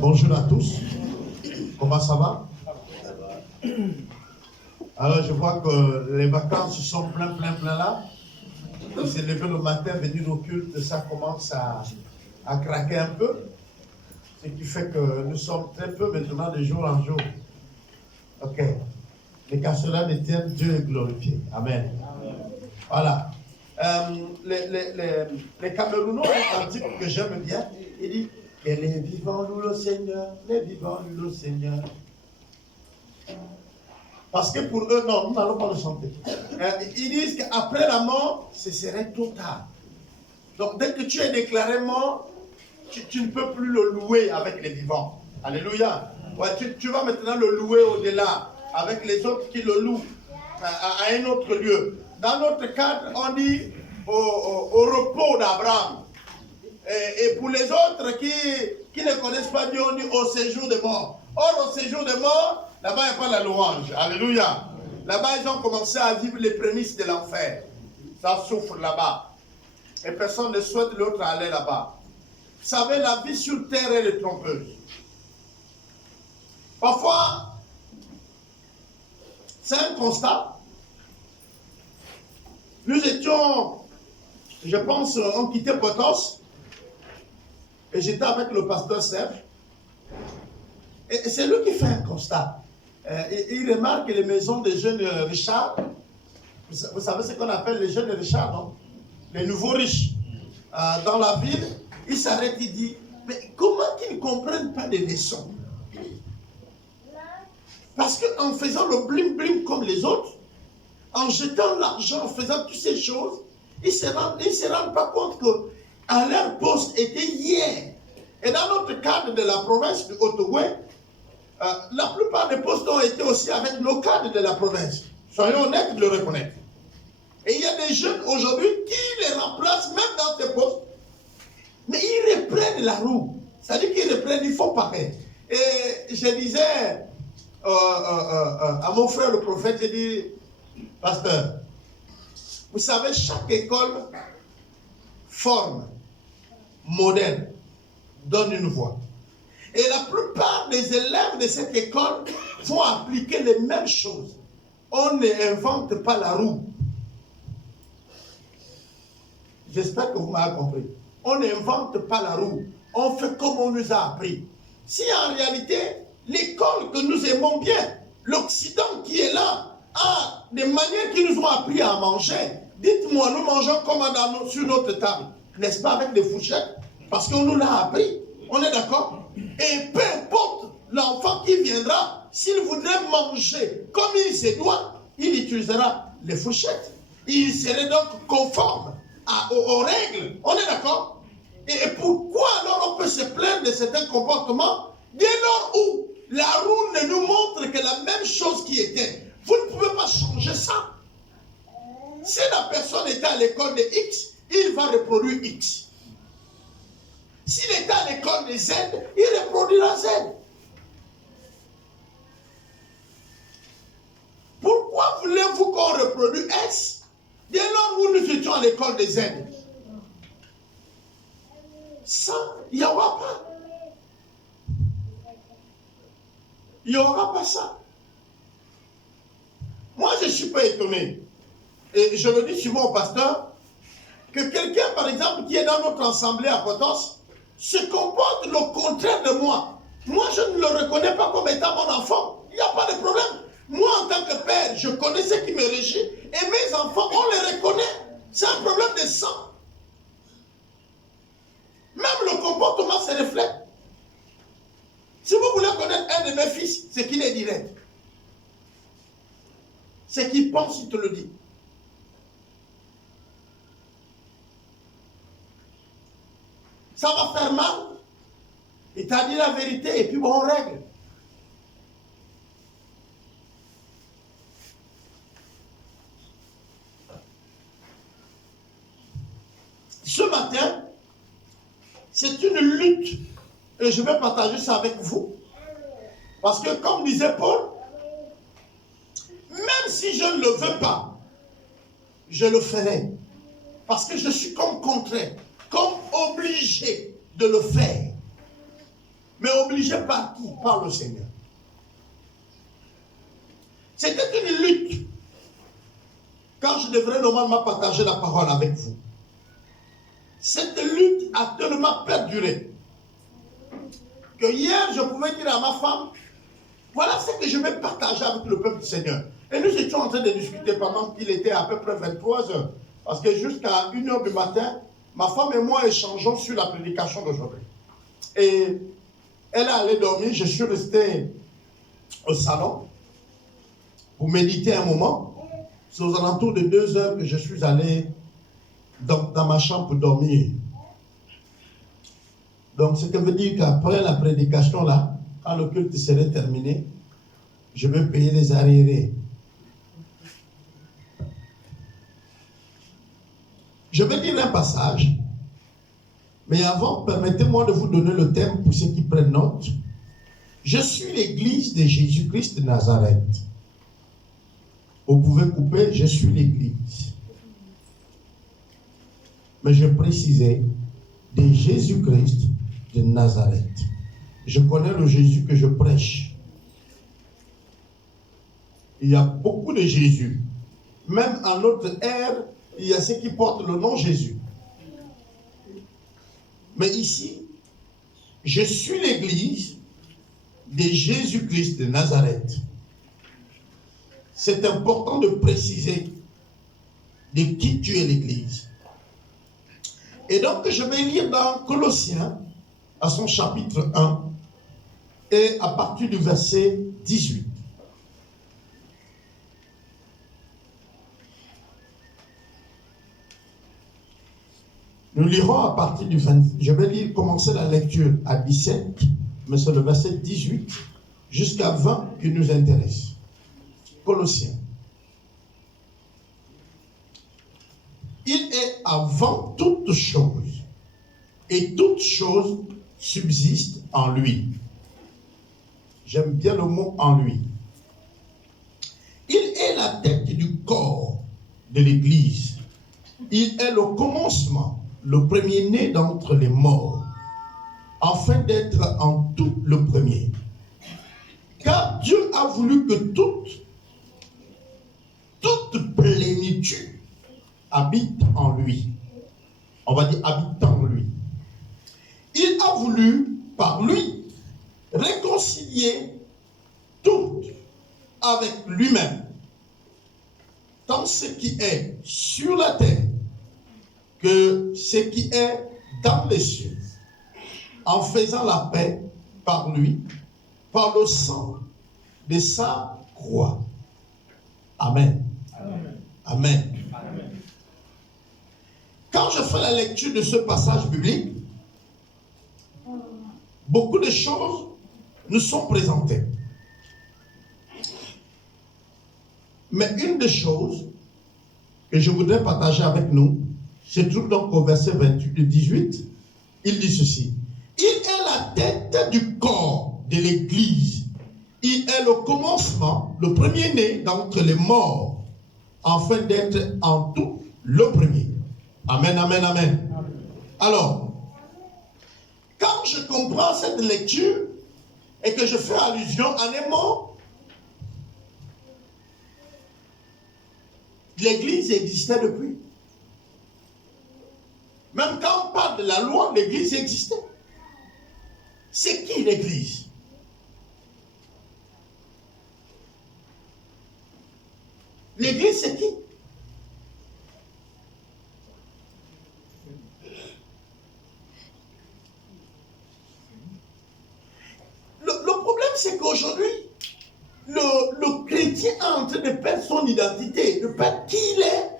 Bonjour à tous. Comment ça va? Alors je vois que les vacances sont plein là. Il s'est levé le matin, venir au culte, ça commence à craquer un peu. Ce qui fait que nous sommes très peu maintenant de jour en jour. Ok. Mais qu'à cela ne tienne, Dieu est glorifié. Amen. Amen. Voilà. Les Camerounais ont un cantique que j'aime bien. Il dit que les vivants louent le Seigneur, les vivants louent le Seigneur. Parce que pour eux, non, nous n'allons pas le chanter. Ils disent qu'après la mort, ce serait trop tard. Donc dès que tu es déclaré mort, tu ne peux plus le louer avec les vivants. Alléluia. Ouais, tu vas maintenant le louer au-delà, avec les autres qui le louent à un autre lieu. Dans notre cadre, on dit au repos d'Abraham. Et pour les autres qui ne connaissent pas Dieu, on dit au séjour des morts. Or, au séjour des morts, là-bas, il n'y a pas la louange. Alléluia. Là-bas, ils ont commencé à vivre les prémices de l'enfer. Ça souffre là-bas. Et personne ne souhaite l'autre aller là-bas. Vous savez, la vie sur terre, elle est trompeuse. Parfois, c'est un constat. Nous étions, je pense, on quittait Potos. Et j'étais avec le pasteur Serge. Et c'est lui qui fait un constat. Il remarque que les maisons des jeunes Richard, vous savez ce qu'on appelle les jeunes Richard, non? Les nouveaux riches. Dans la ville, il s'arrête, il dit, mais comment qu'ils ne comprennent pas des leçons? Parce qu'en faisant le bling-bling comme les autres, en jetant l'argent, en faisant toutes ces choses, ils ne se rendent pas compte qu'à leur poste était hier. Et dans notre cadre de la province de Ottawa, la plupart des postes ont été aussi avec nos cadres de la province. Soyons honnêtes de le reconnaître. Et il y a des jeunes aujourd'hui qui les remplacent même dans ces postes. Mais ils reprennent la roue. C'est-à-dire qu'ils reprennent, ils font pareil. Et je disais à mon frère le prophète, j'ai dit, pasteur, vous savez, chaque école forme, modèle, donne une voie. Et la plupart des élèves de cette école vont appliquer les mêmes choses. On n'invente pas la roue. J'espère que vous m'avez compris. On n'invente pas la roue. On fait comme on nous a appris. Si en réalité, l'école que nous aimons bien, l'Occident qui est là, a des manières qui nous ont appris à manger, dites-moi, nous mangeons comme sur notre table, n'est-ce pas, avec des fourchettes? Parce qu'on nous l'a appris. On est d'accord? Et peu importe l'enfant qui viendra, s'il voudrait manger comme il se doit, il utilisera les fourchettes. Il serait donc conforme aux règles. On est d'accord? Et pourquoi alors on peut se plaindre de certains comportements dès lors où la roue ne nous montre que la même chose qui était? Vous ne pouvez pas changer ça. Si la personne était à l'école de X, il va reproduire X. S'il était à l'école de Z, il reproduira Z. Pourquoi voulez-vous qu'on reproduise S dès lors où nous étions à l'école de Z? Ça, il n'y aura pas. Il n'y aura pas ça. Moi, je ne suis pas étonné. Et je le dis souvent au pasteur, que quelqu'un, par exemple, qui est dans notre assemblée à Potos, se comporte le contraire de moi. Moi, je ne le reconnais pas comme étant mon enfant. Il n'y a pas de problème. Moi, en tant que père, je connais ce qui me régit. Et mes enfants, on les reconnaît. C'est un problème de sang. Même le comportement se reflète. Si vous voulez connaître un de mes fils, c'est qu'il est direct. Ce qu'il pense, il te le dit. Ça va faire mal. Il t'a dit la vérité et puis bon, on règle. Ce matin, c'est une lutte et je vais partager ça avec vous. Parce que comme disait Paul, même si je ne le veux pas, je le ferai. Parce que je suis comme contraint, comme obligé de le faire. Mais obligé par qui? Par le Seigneur. C'était une lutte. Quand je devrais normalement partager la parole avec vous. Cette lutte a tellement perduré que hier, je pouvais dire à ma femme, voilà ce que je vais partager avec le peuple du Seigneur. Et nous étions en train de discuter pendant qu'il était à peu près 23 heures. Parce que jusqu'à 1 heure du matin, ma femme et moi échangeons sur la prédication d'aujourd'hui. Et elle est allée dormir, je suis resté au salon pour méditer un moment. C'est aux alentours de 2 heures que je suis allé dans ma chambre pour dormir. Donc, ce qui veut dire qu'après la prédication là, quand le culte serait terminé, je vais payer les arriérés. Je vais dire un passage, mais avant, permettez-moi de vous donner le thème pour ceux qui prennent note. Je suis l'église de Jésus-Christ de Nazareth. Vous pouvez couper, je suis l'église. Mais je précisais de Jésus-Christ de Nazareth. Je connais le Jésus que je prêche. Il y a beaucoup de Jésus. Même en notre ère, il y a ceux qui portent le nom Jésus. Mais ici, je suis l'église de Jésus-Christ de Nazareth. C'est important de préciser de qui tu es l'église. Et donc, je vais lire dans Colossiens, à son chapitre 1, et à partir du verset 18. Nous lirons à partir du 20. Je vais commencer la lecture à 17, mais c'est le verset 18 jusqu'à 20 qui nous intéresse. Colossiens. Il est avant toutes choses, et toutes choses subsistent en lui. J'aime bien le mot en lui. Il est la tête du corps de l'Église. Il est le commencement, le premier-né d'entre les morts, afin d'être en tout le premier. Car Dieu a voulu que toute plénitude habite en lui. On va dire habite en lui. Il a voulu, par lui, réconcilier tout avec lui-même, tant ce qui est sur la terre que ce qui est dans les cieux, en faisant la paix par lui, par le sang de sa croix. Amen. Amen. Amen. Amen. Quand je fais la lecture de ce passage biblique, beaucoup de choses nous sont présentées. Mais une des choses que je voudrais partager avec nous se trouve donc au verset 18. Il dit ceci. Il est la tête du corps de l'Église. Il est le commencement, le premier-né d'entre les morts, afin d'être en tout le premier. Amen, amen, amen. Alors, quand je comprends cette lecture et que je fais allusion à un mot, l'Église existait depuis. Même quand on parle de la loi, l'Église existait. C'est qui l'Église? L'Église, c'est qui? Le problème, c'est qu'aujourd'hui, le chrétien est en train de perdre son identité, de perdre qui il est,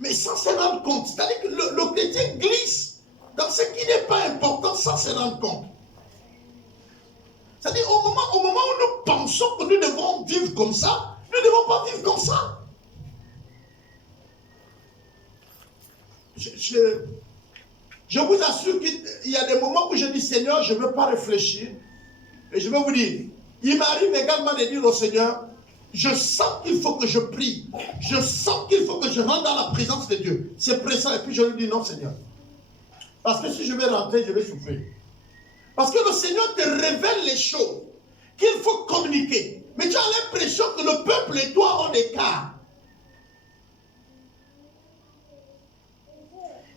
mais sans se rendre compte. C'est-à-dire que le chrétien glisse dans ce qui n'est pas important sans se rendre compte. C'est-à-dire au moment où nous pensons que nous devons vivre comme ça, nous ne devons pas vivre comme ça. Je vous assure qu'il y a des moments où je dis Seigneur, je ne veux pas réfléchir. Et je vais vous dire, il m'arrive également de dire au Seigneur, je sens qu'il faut que je prie. Je sens qu'il faut que je rentre dans la présence de Dieu. C'est pressant. Et puis je lui dis non, Seigneur. Parce que si je vais rentrer, je vais souffrir. Parce que le Seigneur te révèle les choses qu'il faut communiquer. Mais tu as l'impression que le peuple et toi ont des cas.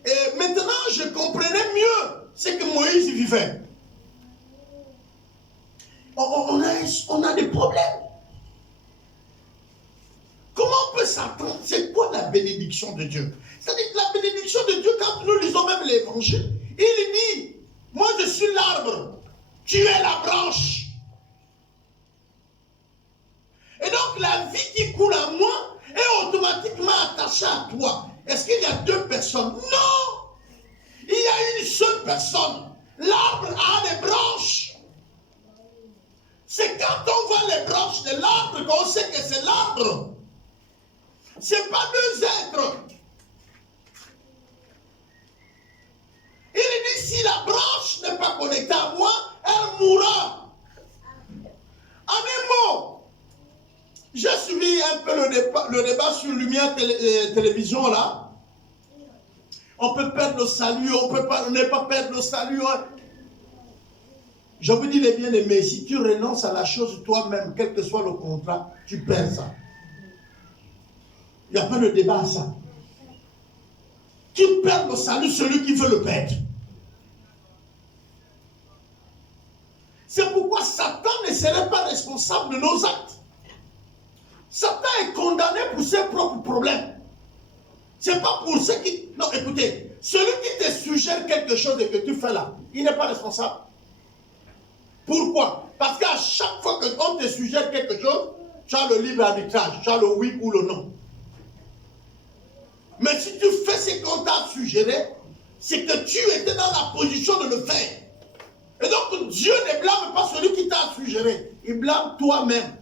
Et maintenant, je comprenais mieux ce que Moïse vivait. On a des problèmes. Comment on peut s'attendre? C'est quoi la bénédiction de Dieu? C'est-à-dire que la bénédiction de Dieu, quand nous lisons même l'évangile, il dit, moi je suis l'arbre, tu es la branche. Et donc la vie qui coule à moi est automatiquement attachée à toi. Est-ce qu'il y a deux personnes? Non! Il y a une seule personne. L'arbre a des branches. C'est quand on voit les branches de l'arbre qu'on sait que c'est l'arbre. Ce n'est pas deux êtres. Il dit, si la branche n'est pas connectée à moi, elle mourra. En un mot, j'ai suivi un peu le débat sur Lumière Télévision là. On peut perdre le salut, on ne peut pas perdre le salut. Je vous dis les bien-aimés, si tu renonces à la chose toi-même, quel que soit le contrat, tu perds ça. Il n'y a pas de débat à ça. Tu perds le salut, celui qui veut le perdre. C'est pourquoi Satan ne serait pas responsable de nos actes. Satan est condamné pour ses propres problèmes. Ce n'est pas pour ceux qui... Non, écoutez, celui qui te suggère quelque chose et que tu fais là, il n'est pas responsable. Pourquoi? Parce qu'à chaque fois qu'on te suggère quelque chose, tu as le libre arbitrage, tu as le oui ou le non. Mais si tu fais ce qu'on t'a suggéré, c'est que tu étais dans la position de le faire. Et donc Dieu ne blâme pas celui qui t'a suggéré, il blâme toi-même.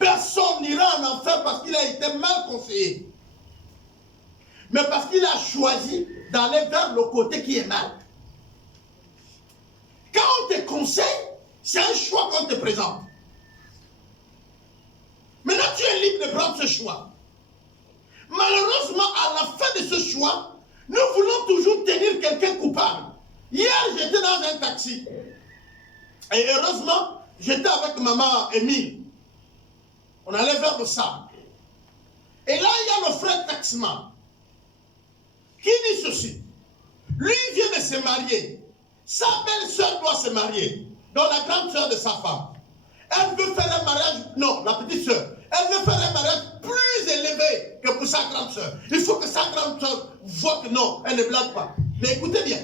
Personne n'ira en enfer parce qu'il a été mal conseillé. Mais parce qu'il a choisi d'aller vers le côté qui est mal. Quand on te conseille, c'est un choix qu'on te présente. Maintenant, tu es libre de prendre ce choix. Malheureusement, à la fin de ce choix, nous voulons toujours tenir quelqu'un coupable. Hier, j'étais dans un taxi. Et heureusement, j'étais avec maman Émile. On allait vers le sable. Et là, il y a le frère taximan qui dit ceci. Lui vient de se marier. Sa belle-sœur doit se marier. Donc la grande sœur de sa femme. Elle veut faire un mariage, non, la petite sœur. Elle veut faire un mariage plus élevé que pour sa grande sœur. Il faut que sa grande sœur voit que non, elle ne blague pas. Mais écoutez bien.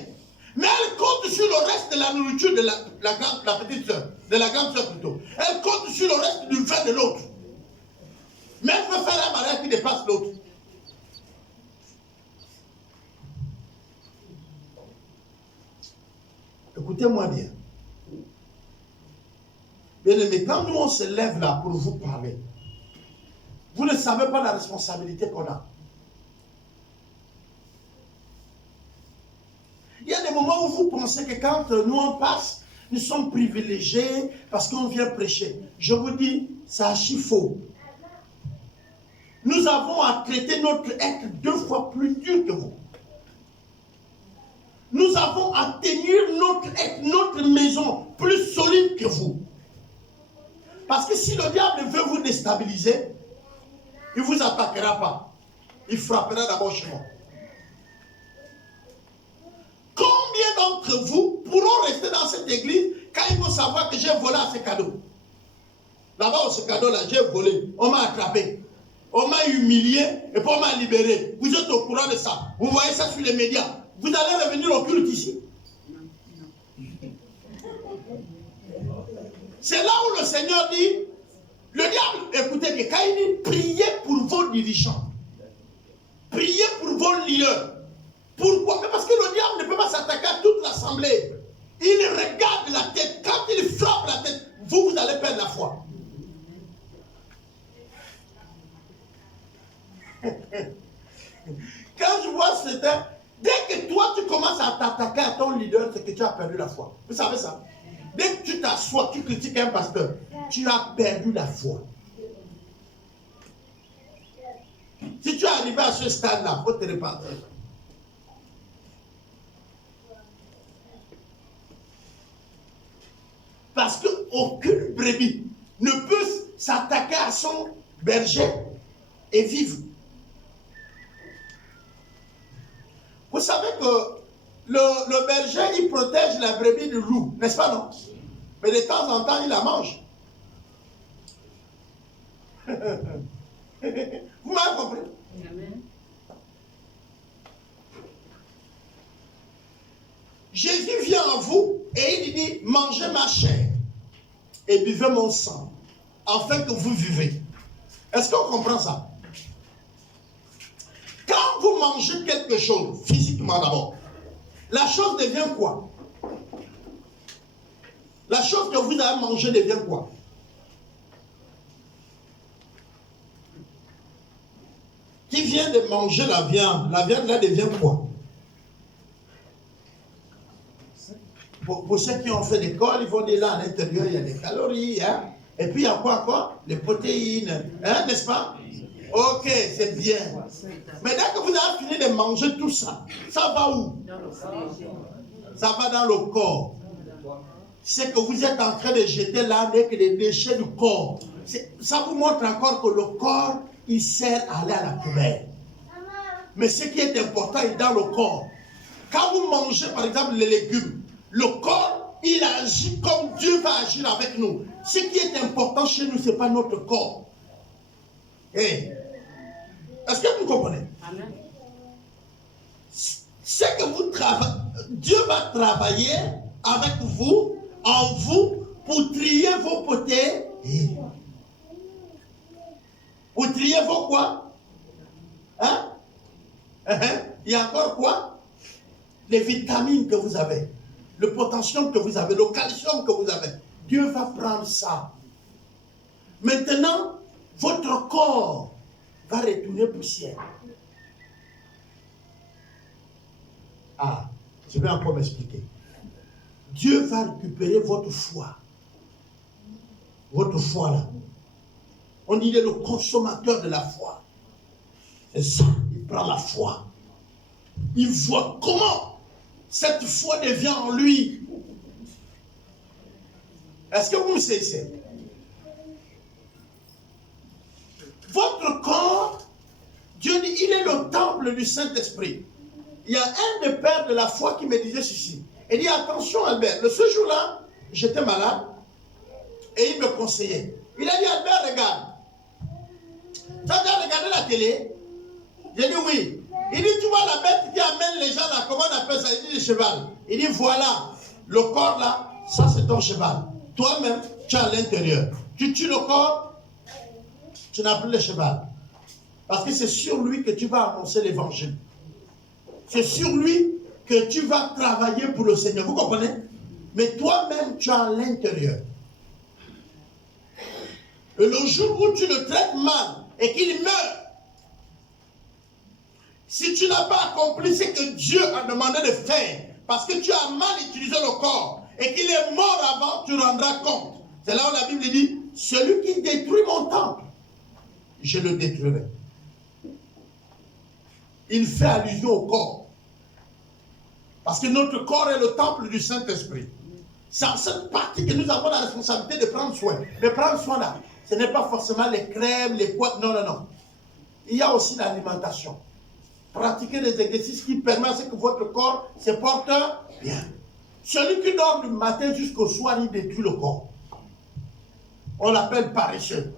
Mais elle compte sur le reste de la nourriture de la petite sœur, de la grande sœur plutôt. Elle compte sur le reste du vin de l'autre. Mais elle veut faire un mariage qui dépasse l'autre. Écoutez-moi bien. Bien aimé, quand nous on se lève là pour vous parler, vous ne savez pas la responsabilité qu'on a. Il y a des moments où vous pensez que quand nous on passe, nous sommes privilégiés parce qu'on vient prêcher. Je vous dis, c'est archi faux. Nous avons à traiter notre être 2 fois plus dur que vous. Nous avons à tenir notre être, notre maison plus solide que vous. Parce que si le diable veut vous déstabiliser, il ne vous attaquera pas. Il frappera d'abord chez moi. Combien d'entre vous pourront rester dans cette église quand ils vont savoir que j'ai volé à ce cadeau? Là-bas, ce cadeau-là, j'ai volé. On m'a attrapé. On m'a humilié et puis on m'a libéré. Vous êtes au courant de ça. Vous voyez ça sur les médias. Vous allez revenir au culte ici. C'est là où le Seigneur dit, le diable, écoutez, quand il dit, priez pour vos dirigeants. Priez pour vos leaders. Pourquoi? Parce que le diable ne peut pas s'attaquer à toute l'assemblée. Il regarde la tête. Quand il frappe la tête, vous allez perdre la foi. Quand je vois certains, dès que toi tu commences à t'attaquer à ton leader, c'est que tu as perdu la foi. Vous savez ça? Dès que tu t'assois, tu critiques un pasteur, tu as perdu la foi. Si tu es arrivé à ce stade-là, il faut te repentir. Parce qu'aucune brebis ne peut s'attaquer à son berger et vivre. Vous savez que le berger, il protège la brebis du loup, n'est-ce pas, non? Mais de temps en temps, il la mange. Vous m'avez compris? Amen. Jésus vient à vous et il dit, mangez ma chair et buvez mon sang, afin que vous vivez. Est-ce qu'on comprend ça? Quand vous mangez quelque chose, physiquement d'abord, la chose devient quoi? La chose que vous avez mangée devient quoi? Qui vient de manger la viande là devient quoi? Pour ceux qui ont fait l'école, ils vont dire là à l'intérieur, il y a des calories, hein? Et puis il y a quoi encore? Les protéines, hein, n'est-ce pas? Ok, c'est bien. Mais dès que vous avez fini de manger tout ça, ça va où? Ça va dans le corps. C'est que vous êtes en train de jeter là avec les déchets du corps. Ça vous montre encore que le corps, il sert à aller à la poubelle. Mais ce qui est important est dans le corps. Quand vous mangez par exemple les légumes, le corps, il agit comme Dieu va agir avec nous. Ce qui est important chez nous, ce n'est pas notre corps. Hey. Est-ce que vous comprenez? Amen. C'est que vous travaillez, Dieu va travailler avec vous, en vous, pour trier vos potés. Pour trier vos quoi? Hein? Il y a encore quoi? Les vitamines que vous avez, le potassium que vous avez, le calcium que vous avez. Dieu va prendre ça. Maintenant, votre corps va retourner poussière. Ah, je vais encore m'expliquer. Dieu va récupérer votre foi. Votre foi là. On dit qu'il est le consommateur de la foi. C'est ça, il prend la foi. Il voit comment cette foi devient en lui. Est-ce que vous me saisissez? Votre corps, Dieu dit, il est le temple du Saint-Esprit. Il y a un des pères de la foi qui me disait ceci. Il dit, attention Albert, ce jour-là, j'étais malade et il me conseillait. Il a dit, Albert, regarde. Tu as déjà regardé la télé? J'ai dit oui. Il dit, tu vois la bête qui amène les gens là, comment on appelle ça? Il dit le cheval. Il dit, voilà, le corps là, ça c'est ton cheval. Toi-même, tu es à l'intérieur. Tu tues le corps, tu n'as plus le cheval. Parce que c'est sur lui que tu vas annoncer l'évangile. C'est sur lui que tu vas travailler pour le Seigneur. Vous comprenez? Mais toi-même, tu es à l'intérieur. Et le jour où tu le traites mal et qu'il meurt, si tu n'as pas accompli ce que Dieu a demandé de faire, parce que tu as mal utilisé le corps et qu'il est mort avant, tu rendras compte. C'est là où la Bible dit, celui qui détruit mon temple, je le détruirai. Il fait allusion au corps. Parce que notre corps est le temple du Saint-Esprit. C'est en cette partie que nous avons la responsabilité de prendre soin. Mais prendre soin là, ce n'est pas forcément les crèmes, les quoi. Non, non, non. Il y a aussi l'alimentation. Pratiquer des exercices qui permettent à ce que votre corps se porte bien. Celui qui dort du matin jusqu'au soir, il détruit le corps. On l'appelle paresseux.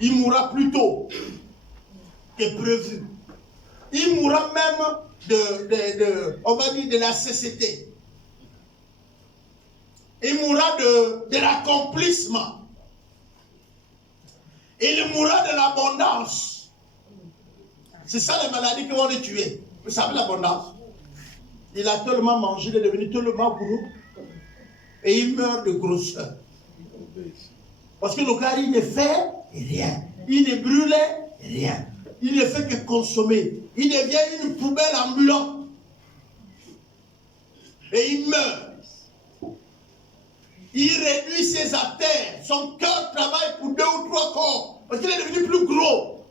Il mourra plus tôt que prévu. Il mourra même on va dire de la cécité. Il mourra de l'accomplissement. Il mourra de l'abondance. C'est ça les maladies qui vont le tuer. Vous savez l'abondance? Il a tellement mangé, il est devenu tellement gros. Et il meurt de grosseur. Parce que le gars, il ne fait rien. Il ne brûle rien. Il ne fait que consommer. Il devient une poubelle ambulante. Et il meurt. Il réduit ses artères. Son cœur travaille pour 2 ou 3 corps. Parce qu'il est devenu plus gros.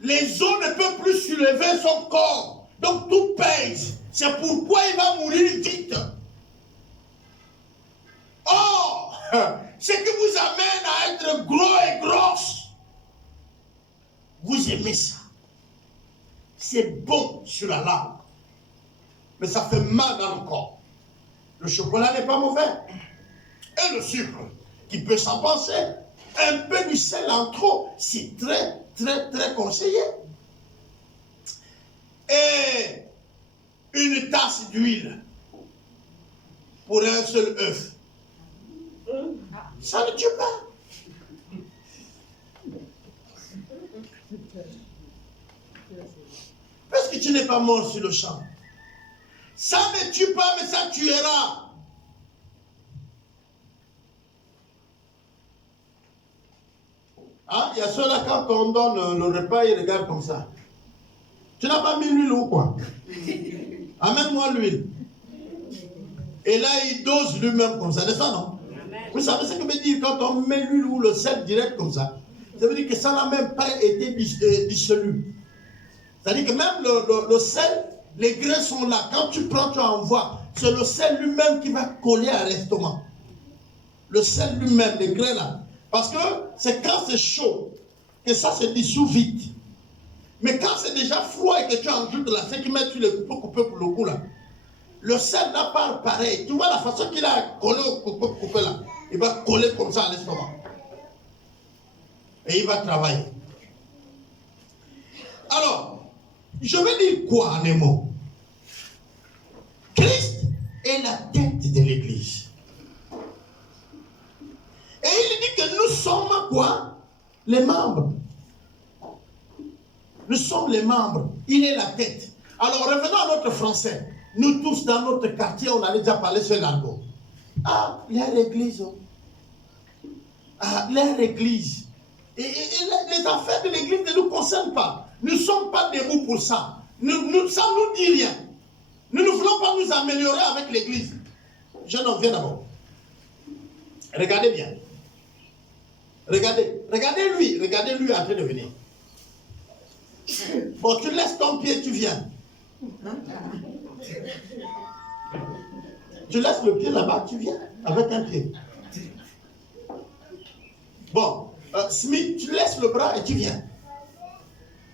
Les os ne peuvent plus soulever son corps. Donc tout pèse. C'est pourquoi il va mourir vite. Or, ce qui vous amène à être gros et grosse, vous aimez ça. C'est bon sur la langue, mais ça fait mal dans le corps. Le chocolat n'est pas mauvais. Et le sucre, qui peut s'en passer. Un peu du sel en trop, c'est très, très, très conseillé. Et une tasse d'huile pour un seul œuf. Ça ne tue pas. Parce que tu n'es pas mort sur le champ. Ça ne tue pas, mais ça tuera. Hein? Il y a ceux-là, quand on donne le repas, ils regardent comme ça. Tu n'as pas mis l'huile ou quoi? Amène-moi l'huile. Et là, il dose lui-même comme ça, n'est-ce pas, non? Vous savez ce que veut dire quand on met l'huile ou le sel direct comme ça? Ça veut dire que ça n'a même pas été dissolu. C'est-à-dire que même le sel, les grains sont là. Quand tu prends, tu envoies. C'est le sel lui-même qui va coller à l'estomac. Le sel lui-même, les grains là. Parce que c'est quand c'est chaud que ça se dissout vite. Mais quand c'est déjà froid et que tu ajoutes de la sel qui met sur les coupes pour le coup là, le sel n'a pas pareil. Tu vois la façon qu'il a collé au coupé là. Il va coller comme ça à l'estomac. Et il va travailler. Alors, je vais dire quoi en un mot? Christ est la tête de l'Église. Et il dit que nous sommes quoi? Les membres. Nous sommes les membres. Il est la tête. Alors revenons à notre français. Nous tous dans notre quartier, on allait déjà parler sur l'argot. Ah, leur église. Oh. Ah, leur église. Et les affaires de l'église ne nous concernent pas. Nous ne sommes pas debout pour ça. Ça ne nous dit rien. Nous ne voulons pas nous améliorer avec l'église. Jeune homme, viens d'abord. Regardez bien. Regardez lui en train de venir. Bon, tu laisses ton pied, tu viens. Tu laisses le pied là-bas, tu viens avec un pied. Bon, Smith, tu laisses le bras et tu viens.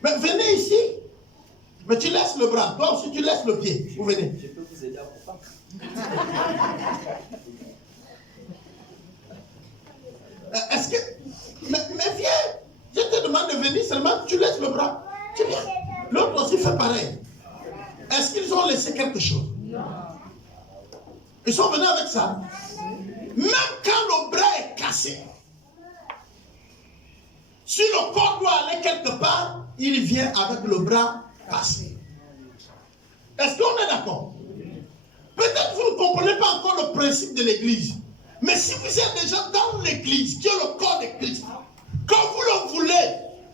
Mais venez ici. Mais tu laisses le bras. Toi aussi, tu laisses le pied. Vous venez. Je peux vous aider à comprendre. Est-ce que... Mais viens. Je te demande de venir seulement, tu laisses le bras. Tu viens. L'autre aussi fait pareil. Est-ce qu'ils ont laissé quelque chose? Non. Ils sont venus avec ça. Même quand le bras est cassé, si le corps doit aller quelque part, il vient avec le bras cassé. Est-ce qu'on est d'accord? Peut-être vous ne comprenez pas encore le principe de l'église. Mais si vous êtes déjà dans l'église, qui est le corps de Christ, que vous le voulez,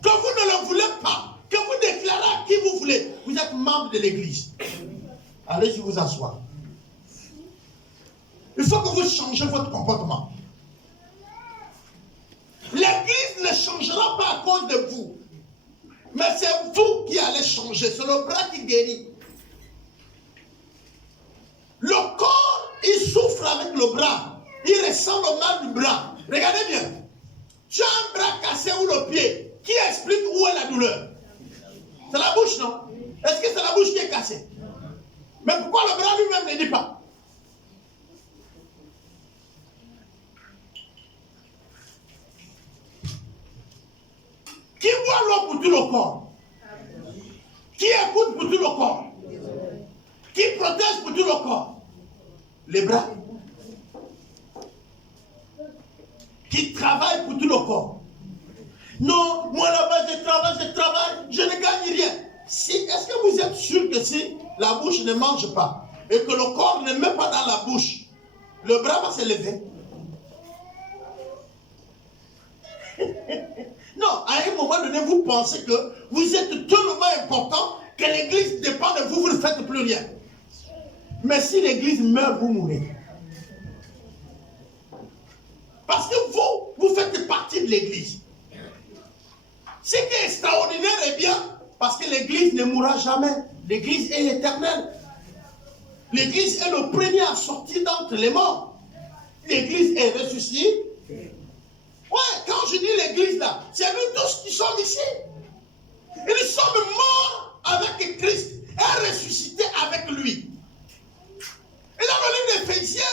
que vous ne le voulez pas, que vous déclarez à qui vous voulez, vous êtes membre de l'église. Allez-y vous asseoir. Il faut que vous changez votre comportement. L'église ne changera pas à cause de vous. Mais c'est vous qui allez changer. C'est le bras qui guérit. Le corps, il souffre avec le bras. Il ressent le mal du bras. Regardez bien. Tu as un bras cassé ou le pied. Qui explique où est la douleur? C'est la bouche, non? Est-ce que c'est la bouche qui est cassée? Mais pourquoi le bras lui-même ne dit pas? Qui boit l'eau pour tout le corps? Qui écoute pour tout le corps? Qui protège pour tout le corps? Les bras. Qui travaille pour tout le corps? Non, moi là-bas je travaille, je ne gagne rien. Est-ce que vous êtes sûr que si la bouche ne mange pas et que le corps ne met pas dans la bouche, le bras va se lever? Non, à un moment donné, vous pensez que vous êtes tellement important que l'église dépend de vous, vous ne faites plus rien. Mais si l'église meurt, vous mourrez. Parce que vous faites partie de l'église. Ce qui est extraordinaire est bien, parce que l'église ne mourra jamais. L'église est éternelle. L'église est le premier à sortir d'entre les morts. l'église est ressuscitée. Ouais, quand je dis l'église là, c'est nous tous qui sommes ici. Et nous sommes morts avec Christ et ressuscités avec lui. Et dans le livre d'Éphésiens,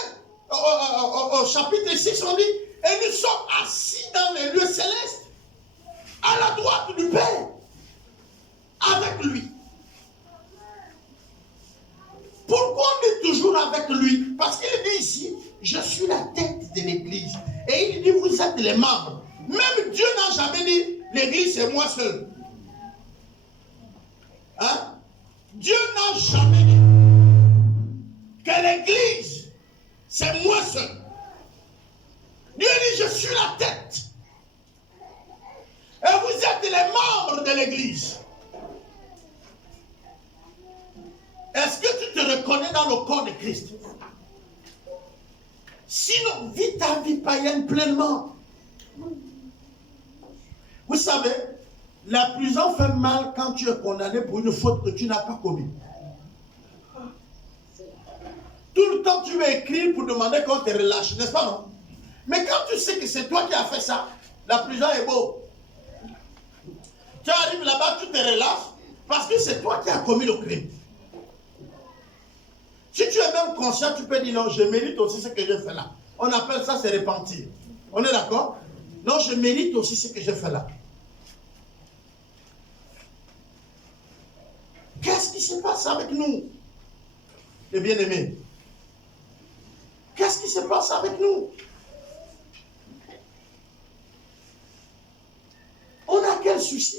au chapitre 6, on dit, et nous sommes assis dans les lieux célestes, à la droite du Père, avec lui. Pourquoi on est toujours avec lui? Parce qu'il dit ici, je suis la tête de l'église. Et il dit, vous êtes les membres. Même Dieu n'a jamais dit, l'église c'est moi seul. Hein? Dieu n'a jamais dit que l'église c'est moi seul. Dieu dit, je suis la tête. Et vous êtes les membres de l'église. Est-ce que tu te reconnais dans le corps de Christ? Sinon, vis ta vie païenne pleinement. Vous savez, la prison fait mal quand tu es condamné pour une faute que tu n'as pas commise. Tout le temps, tu vas écrire pour demander qu'on te relâche, n'est-ce pas, non? Mais quand tu sais que c'est toi qui as fait ça, la prison est beau. Tu arrives là-bas, tu te relâches, parce que c'est toi qui as commis le crime. Si tu es même conscient, tu peux dire non, je mérite aussi ce que j'ai fait là. On appelle ça se repentir. On est d'accord? Non, je mérite aussi ce que j'ai fait là. Qu'est-ce qui se passe avec nous, les bien-aimés? Qu'est-ce qui se passe avec nous? On a quel souci?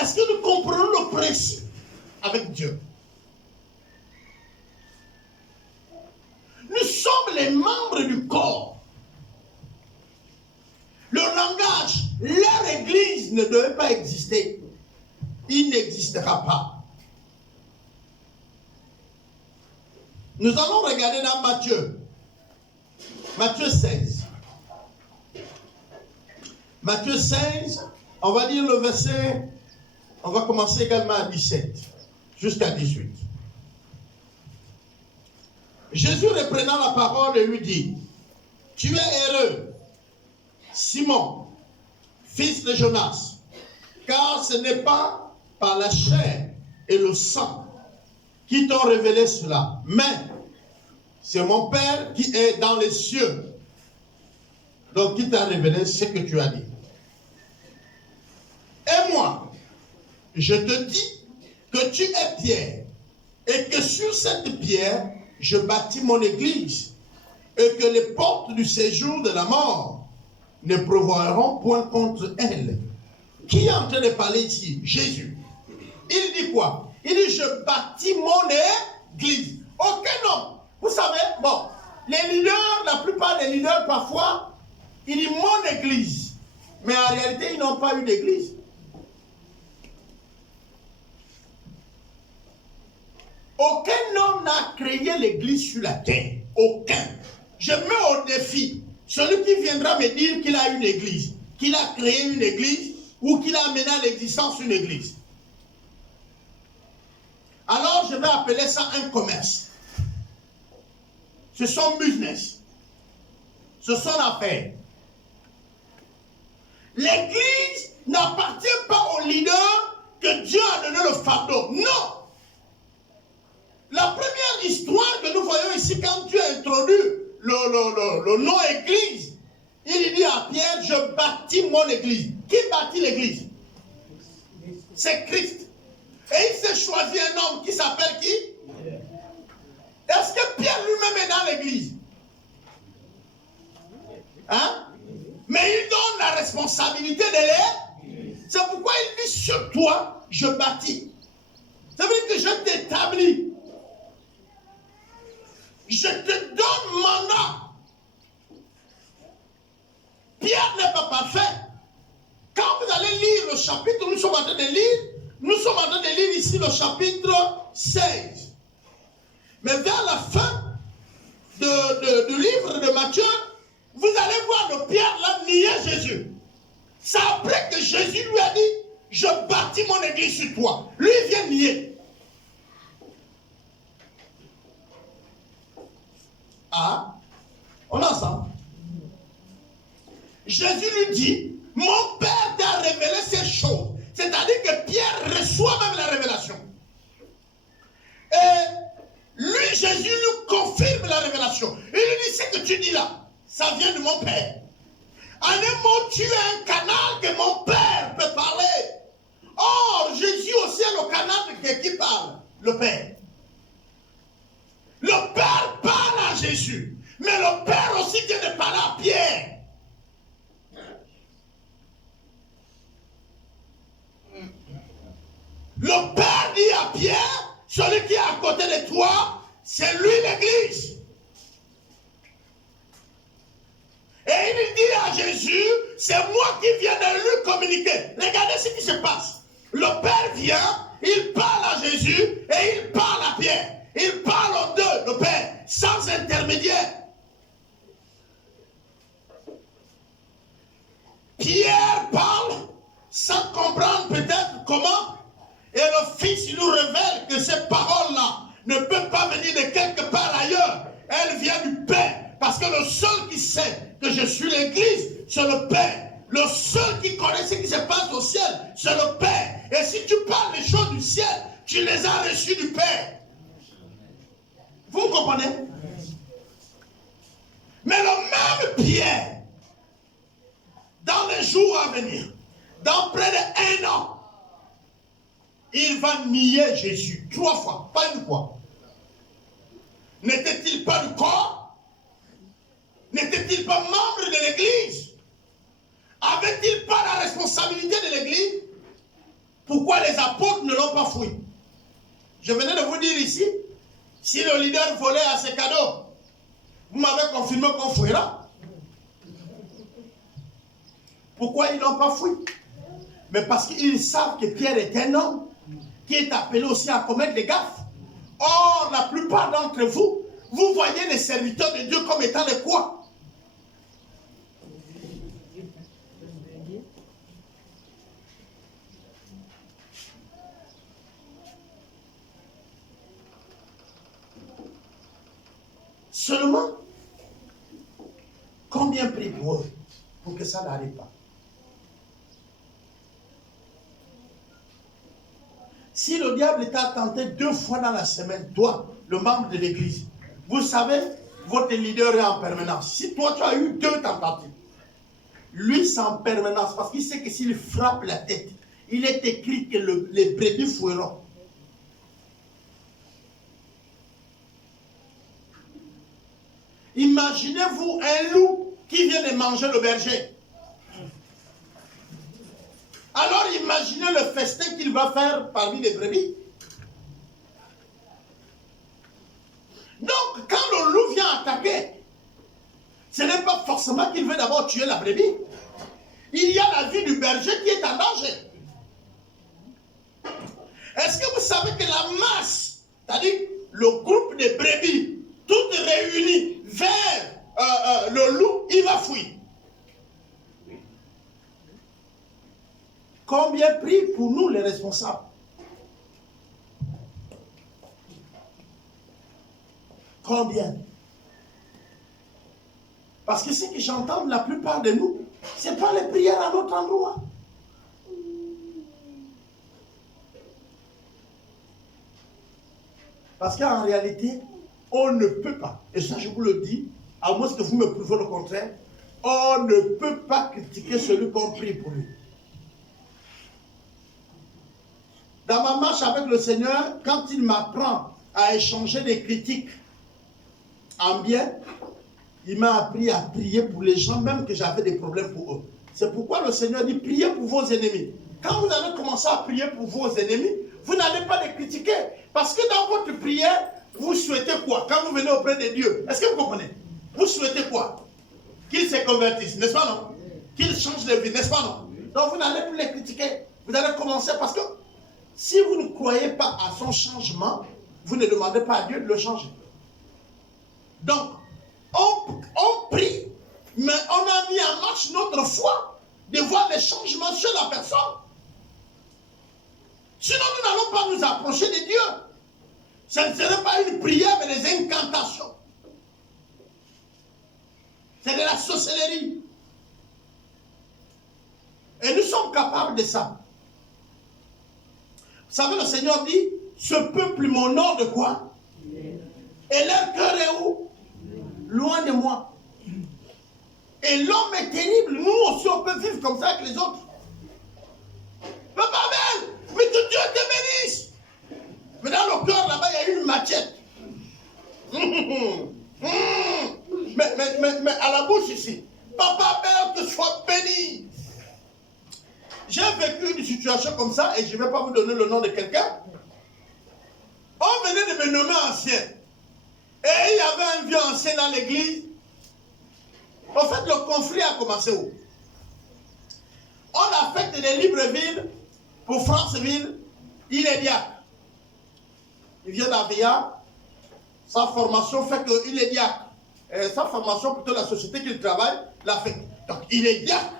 Est-ce que nous comprenons le principe avec Dieu? Nous sommes les membres du corps. Le langage, leur église ne devait pas exister. Il n'existera pas. Nous allons regarder dans Matthieu. Matthieu 16. Matthieu 16, on va lire le verset, on va commencer également à 17 jusqu'à 18. Jésus reprenant la parole et lui dit, tu es heureux, Simon, fils de Jonas, car ce n'est pas par la chair et le sang qui t'ont révélé cela, mais c'est mon Père qui est dans les cieux, donc qui t'a révélé ce que tu as dit. Et moi, je te dis que tu es Pierre, et que sur cette pierre, je bâtis mon église, et que les portes du séjour de la mort ne prévaudront point contre elle. Qui est en train de parler ici? Jésus. Il dit quoi? Il dit, je bâtis mon église. Aucun homme. Vous savez, bon, les leaders, la plupart des leaders, parfois, ils disent mon église. Mais en réalité, ils n'ont pas eu d'église. Aucun homme n'a créé l'église sur la terre. Aucun. Je mets au défi celui qui viendra me dire qu'il a une église, qu'il a créé une église ou qu'il a amené à l'existence une église. Alors je vais appeler ça un commerce. C'est son business. C'est son affaire. L'église n'appartient pas au leader que Dieu a donné le fardeau. Non. La première histoire que nous voyons ici, quand Dieu a introduit le nom église, il dit à Pierre, je bâtis mon église. Qui bâtit l'église? C'est Christ. Et il s'est choisi un homme qui s'appelle qui? Est-ce que Pierre lui-même est dans l'église? Hein? Mais il donne la responsabilité de l'église. C'est pourquoi il dit sur toi, je bâtis. Ça veut dire que je t'établis. Je te donne mandat. Pierre n'est pas parfait. Quand vous allez lire le chapitre, nous sommes en train de lire ici le chapitre 16. Mais vers la fin du livre de Matthieu, vous allez voir le Pierre là nier Jésus. C'est après que Jésus lui a dit, je bâtis mon église sur toi. Lui il vient nier. Ah, on est ensemble. Jésus lui dit, mon Père t'a révélé ces choses. C'est-à-dire que Pierre reçoit même la révélation. Et lui, Jésus lui confirme la révélation. Il lui dit, ce que tu dis là, ça vient de mon Père. En un mot, tu es un canal que mon Père peut parler. Or, Jésus aussi est le canal de qui parle? Le Père. Le Père parle à Jésus. Mais le Père aussi vient de parler à Pierre. Le Père dit à Pierre, celui qui est à côté de toi, c'est lui l'Église. Et il dit à Jésus, c'est moi qui viens de lui communiquer. Regardez ce qui se passe. Le Père vient, il parle à Jésus et il parle à Pierre. Il parle aux deux, le Père, sans intermédiaire. Pierre parle sans comprendre peut-être comment. Et le Fils nous révèle que ces paroles-là ne peuvent pas venir de quelque part ailleurs. Elles viennent du Père. Parce que le seul qui sait que je suis l'Église, c'est le Père. Le seul qui connaît ce qui se passe au ciel, c'est le Père. Et si tu parles des choses du ciel, tu les as reçues du Père. Vous comprenez? Mais le même Pierre, dans les jours à venir, dans près d'1 an, il va nier Jésus 3 fois, pas une fois. N'était-il pas du corps? N'était-il pas membre de l'Église? Avait-il pas la responsabilité de l'Église? Pourquoi les apôtres ne l'ont pas fouillé? Je venais de vous dire ici, si le leader volait à ses cadeaux, vous m'avez confirmé qu'on fouillera. Pourquoi ils n'ont pas fouillé? Mais parce qu'ils savent que Pierre est un homme qui est appelé aussi à commettre des gaffes. Or, la plupart d'entre vous, vous voyez les serviteurs de Dieu comme étant les quoi? Seulement, combien prie pour eux pour que ça n'arrive pas? Si le diable t'a tenté 2 fois dans la semaine, toi, le membre de l'église, vous savez, votre leader est en permanence. Si toi, tu as eu 2 tentatives, lui, c'est en permanence parce qu'il sait que s'il frappe la tête, il est écrit que les brebis fouilleront. Imaginez-vous un loup qui vient de manger le berger. Alors imaginez le festin qu'il va faire parmi les brebis. Donc, quand le loup vient attaquer, ce n'est pas forcément qu'il veut d'abord tuer la brebis. Il y a la vie du berger qui est en danger. Est-ce que vous savez que la masse, c'est-à-dire le groupe de brebis, toutes réunies vers le loup, il va fuir. Combien prient pour nous les responsables? Combien? Parce que ce que j'entends de la plupart de nous, ce n'est pas les prières à notre endroit. Parce qu'en réalité, on ne peut pas, et ça je vous le dis, à moins que vous me prouvez le contraire, on ne peut pas critiquer celui qu'on prie pour lui. Dans ma marche avec le Seigneur, quand il m'apprend à échanger des critiques en bien, il m'a appris à prier pour les gens, même que j'avais des problèmes pour eux. C'est pourquoi le Seigneur dit, priez pour vos ennemis. Quand vous allez commencer à prier pour vos ennemis, vous n'allez pas les critiquer. Parce que dans votre prière, vous souhaitez quoi? Quand vous venez auprès de Dieu, est-ce que vous comprenez? Vous souhaitez quoi? Qu'ils se convertissent, n'est-ce pas non? Qu'ils changent de vie, n'est-ce pas non? Donc vous n'allez plus les critiquer. Vous allez commencer parce que si vous ne croyez pas à son changement, vous ne demandez pas à Dieu de le changer. Donc, on prie, mais on a mis en marche notre foi de voir les changements sur la personne. Sinon, nous n'allons pas nous approcher de Dieu. Ce ne serait pas une prière, mais des incantations. C'est de la sorcellerie. Et nous sommes capables de ça. Vous savez, le Seigneur dit, ce peuple m'honore de quoi? Et leur cœur est où? Loin de moi. Et l'homme est terrible. Nous aussi, on peut vivre comme ça avec les autres. Papa Abel, mais que Dieu te bénisse. Mais dans le cœur, là-bas, il y a une machette. Mais à la bouche ici, Papa Abel, que sois béni. J'ai vécu une situation comme ça, et je ne vais pas vous donner le nom de quelqu'un. On venait de me nommer ancien. Et il y avait un vieux ancien dans l'église. En fait, le conflit a commencé où? On affecte de Libreville pour Franceville. Il est diacre. Il vient d'Avia. Sa formation fait qu'il est diacre. Et sa formation, plutôt la société qu'il travaille, l'affecte. Donc, il est diacre.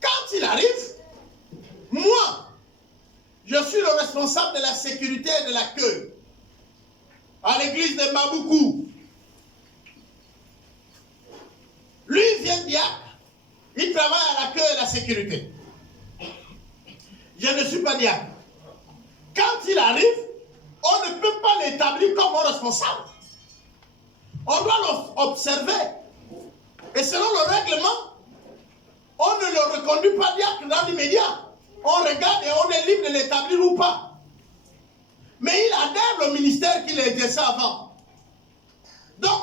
Quand il arrive, moi, je suis le responsable de la sécurité et de l'accueil à l'église de Maboukou. Lui, il vient diacre. Il travaille à l'accueil et la sécurité. Je ne suis pas diacre. Quand il arrive, on ne peut pas l'établir comme un responsable. On doit l'observer. Et selon le règlement, on ne le reconduit pas diacre dans l'immédiat. On regarde et on est libre de l'établir ou pas. Mais il adhère au ministère qu'il a exercé avant. Donc,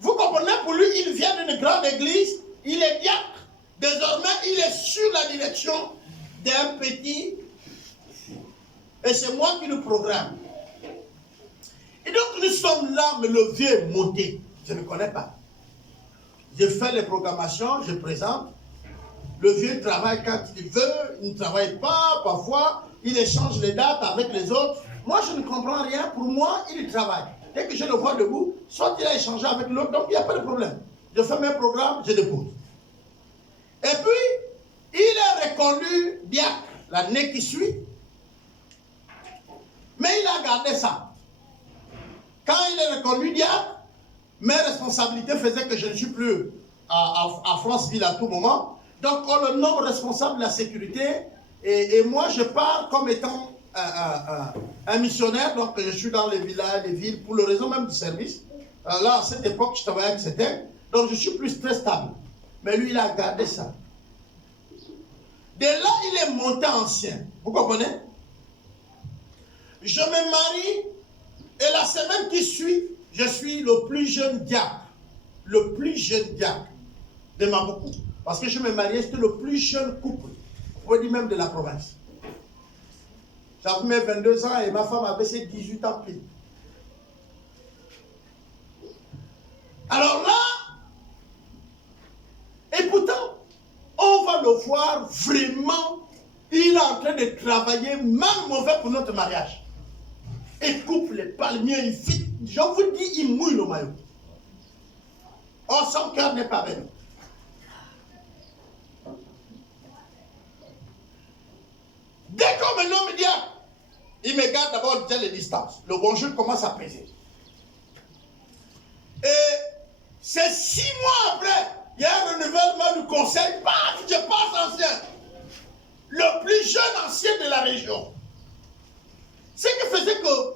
vous comprenez, pour lui, il vient d'une grande église, il est diacre. Désormais, il est sur la direction d'un petit. Et c'est moi qui le programme. Et donc, nous sommes là, mais le vieux est monté. Je ne connais pas. Je fais les programmations, je présente. Le vieux travaille quand il veut, il ne travaille pas, parfois, il échange les dates avec les autres. Moi, je ne comprends rien. Pour moi, il travaille. Dès que je le vois debout, soit il a échangé avec l'autre, donc il n'y a pas de problème. Je fais mes programmes, je dépose. Et puis, il est reconnu diacre l'année qui suit, mais il a gardé ça. Quand il est reconnu diacre, mes responsabilités faisaient que je ne suis plus à Franceville à tout moment. Donc, on le nomme responsable de la sécurité. Et moi, je pars comme étant un missionnaire. Donc, je suis dans les villages, les villes, pour le raison même du service. Là, à cette époque, je travaillais avec certains. Donc, je suis plus très stable. Mais lui, il a gardé ça. De là, il est monté ancien. Vous comprenez? Je me marie. Et la semaine qui suit, je suis le plus jeune diacre. Le plus jeune diacre de Maboukou. Parce que je me mariais, c'était le plus jeune couple. On peut dire même de la province. J'avais mes 22 ans et ma femme avait ses 18 ans pile. Alors là, et pourtant, on va le voir vraiment, il est en train de travailler mal mauvais pour notre mariage. Il coupe les palmiers, il fit. Je vous dis, il mouille le maillot. Or, son cœur n'est pas avec nous. Dès qu'on me nomme diacre, il me garde d'abord les distances. Le bonjour commence à peser. Et c'est 6 mois après, il y a un renouvellement du conseil. Paf, je passe ancien. Le plus jeune ancien de la région. Ce qui faisait que,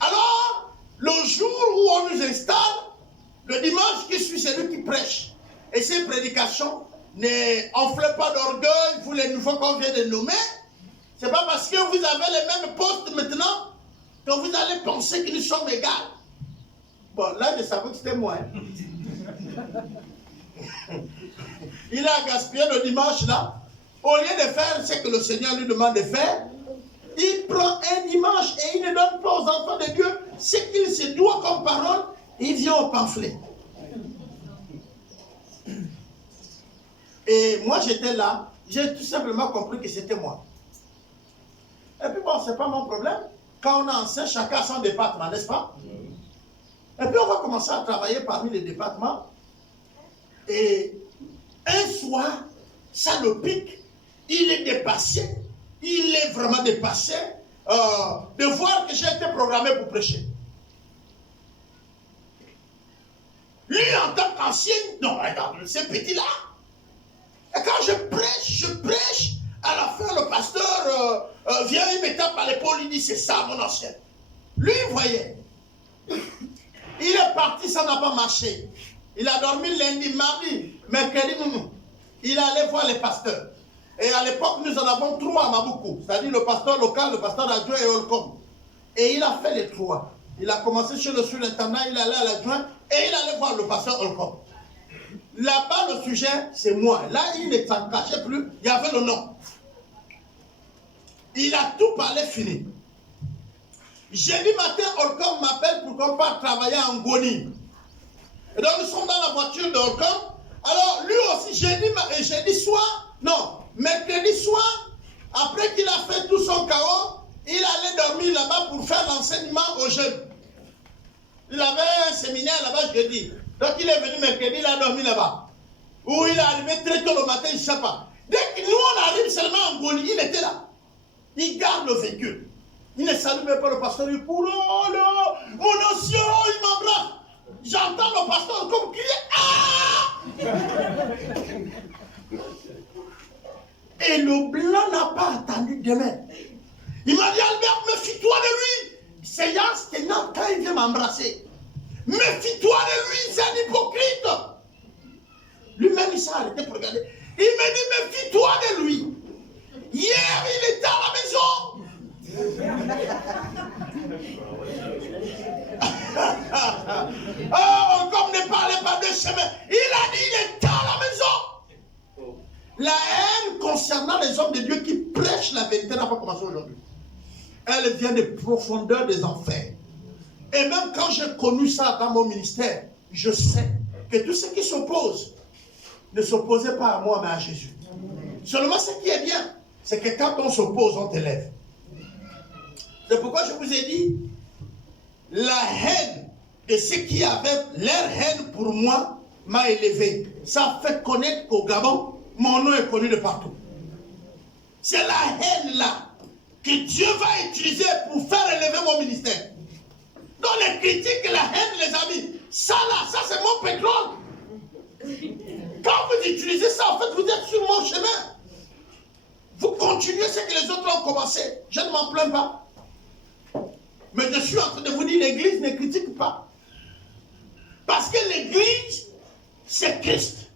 alors, le jour où on nous installe, le dimanche qui suit, c'est lui qui prêche. Et ces prédications n'enflent pas d'orgueil, vous les nouveaux qu'on vient de nommer. C'est pas parce que vous avez les mêmes postes maintenant que vous allez penser que nous sommes égaux. Bon, là, je savais que c'était moi. Hein. Il a gaspillé le dimanche là. Au lieu de faire ce que le Seigneur lui demande de faire, il prend un dimanche et il ne donne pas aux enfants de Dieu ce qu'il se doit comme parole. Il vient au pamphlet. Et moi, j'étais là. J'ai tout simplement compris que c'était moi. Et puis bon, c'est pas mon problème. Quand on est ancien, chacun a son département, n'est-ce pas? Et puis on va commencer à travailler parmi les départements. Et un soir, ça le pique. Il est dépassé. Il est vraiment dépassé de voir que j'ai été programmé pour prêcher. Lui, en tant qu'ancien, non, regarde, ces petits-là. Et quand je prêche, à la fin, le pasteur vient, il me tape à l'épaule, il dit, c'est ça, mon ancien. Lui, il voyait. Il est parti, ça n'a pas marché. Il a dormi lundi, mardi, mercredi, il allait voir les pasteurs. Et à l'époque, nous en avons 3 à Maboukou. C'est-à-dire le pasteur local, le pasteur adjoint et Olcom. Et il a fait les 3. Il a commencé chez le surintendant, il allait à l'adjoint et il allait voir le pasteur Olcom. Là-bas, le sujet, c'est moi. Là, il ne s'en cachait plus, il y avait le nom. Il a tout parlé, fini. Jeudi matin, Olcom m'appelle pour qu'on parte travailler en Ngoni. Et donc, nous sommes dans la voiture d'Olcom. Alors, lui aussi, jeudi soir, non, mercredi soir, après qu'il a fait tout son chaos, il allait dormir là-bas pour faire l'enseignement aux jeunes. Il avait un séminaire là-bas jeudi. Donc, il est venu mercredi, il a dormi là-bas. Ou il est arrivé très tôt le matin, il ne sait pas. Dès que nous, on arrive seulement en Goli, il était là. Il garde le véhicule. Il ne salue même pas le pasteur. Il dit, oh là, mon ancien, il m'embrasse. J'entends le pasteur comme crier. Ah! Et le blanc n'a pas attendu demain. Il m'a dit, Albert, méfie-toi de lui. Séance tenant quand il vient m'embrasser. Méfie-toi de lui, c'est un hypocrite. Lui-même, il s'est arrêté pour regarder. Il me dit, méfie-toi de lui. Hier, il était à la maison. Oh, comme ne parlait pas de chemin. Il a dit, il était à la maison. La haine concernant les hommes de Dieu qui prêchent la vérité n'a pas commencé aujourd'hui. Elle vient des profondeurs des enfers. Et même quand j'ai connu ça dans mon ministère, je sais que tous ceux qui s'opposent ne s'opposaient pas à moi mais à Jésus. Seulement ce qui est bien, c'est que quand on s'oppose, on t'élève. C'est pourquoi je vous ai dit, la haine de ceux qui avaient leur haine pour moi m'a élevé. Ça fait connaître qu'au Gabon, mon nom est connu de partout. C'est la haine là que Dieu va utiliser pour faire élever mon ministère. Dans les critiques, la haine, les amis, ça là, ça c'est mon pétrole. Quand vous utilisez ça, en fait, vous êtes sur mon chemin. Vous continuez ce que les autres ont commencé. Je ne m'en plains pas. Mais je suis en train de vous dire, l'église ne critique pas. Parce que l'église, c'est Christ.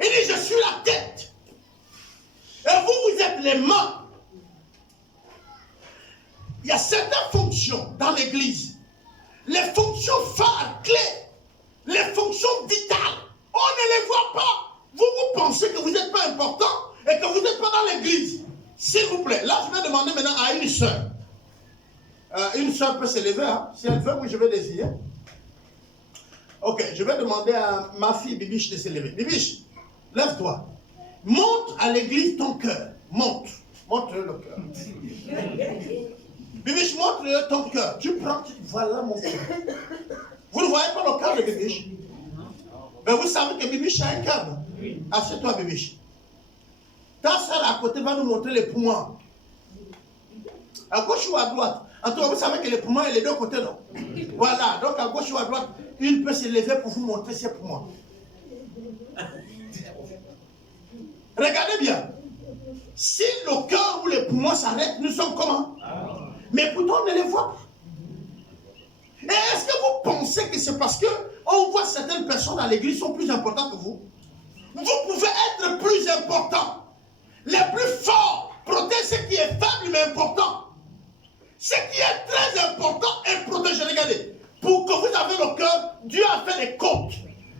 Il dit, je suis la tête. Et vous, vous êtes les mains. Il y a certaines fonctions dans l'église. Les fonctions phares, clés, les fonctions vitales. On ne les voit pas. Vous pensez que vous n'êtes pas important et que vous n'êtes pas dans l'église. S'il vous plaît, là je vais demander maintenant à une sœur. Une sœur peut se lever, hein? Si elle veut, oui, je vais désigner. Ok, je vais demander à ma fille Bibiche de se lever. Bibiche, lève-toi. Montre à l'église ton cœur. Montre. Montre le cœur. Bibiche, montre ton cœur. Tu prends, voilà mon cœur. Vous ne voyez pas le cœur de Bibiche? Mais vous savez que Bibiche a un cœur. Assieds-toi, Bibiche. Ta soeur à côté va nous montrer les poumons. À gauche ou à droite? En tout cas, vous savez que les poumons, il est de deux côtés, non? Voilà, donc à gauche ou à droite, il peut se lever pour vous montrer ses poumons. Regardez bien. Si le cœur ou les poumons s'arrêtent, nous sommes comment? Mais pourtant, on ne les voit pas. Et est-ce que vous pensez que c'est parce qu'on voit certaines personnes à l'église sont plus importantes que vous? Vous pouvez être plus important. Les plus forts protègent ce qui est faible mais important. Ce qui est très important est protégé. Regardez, pour que vous avez le cœur, Dieu a fait les côtes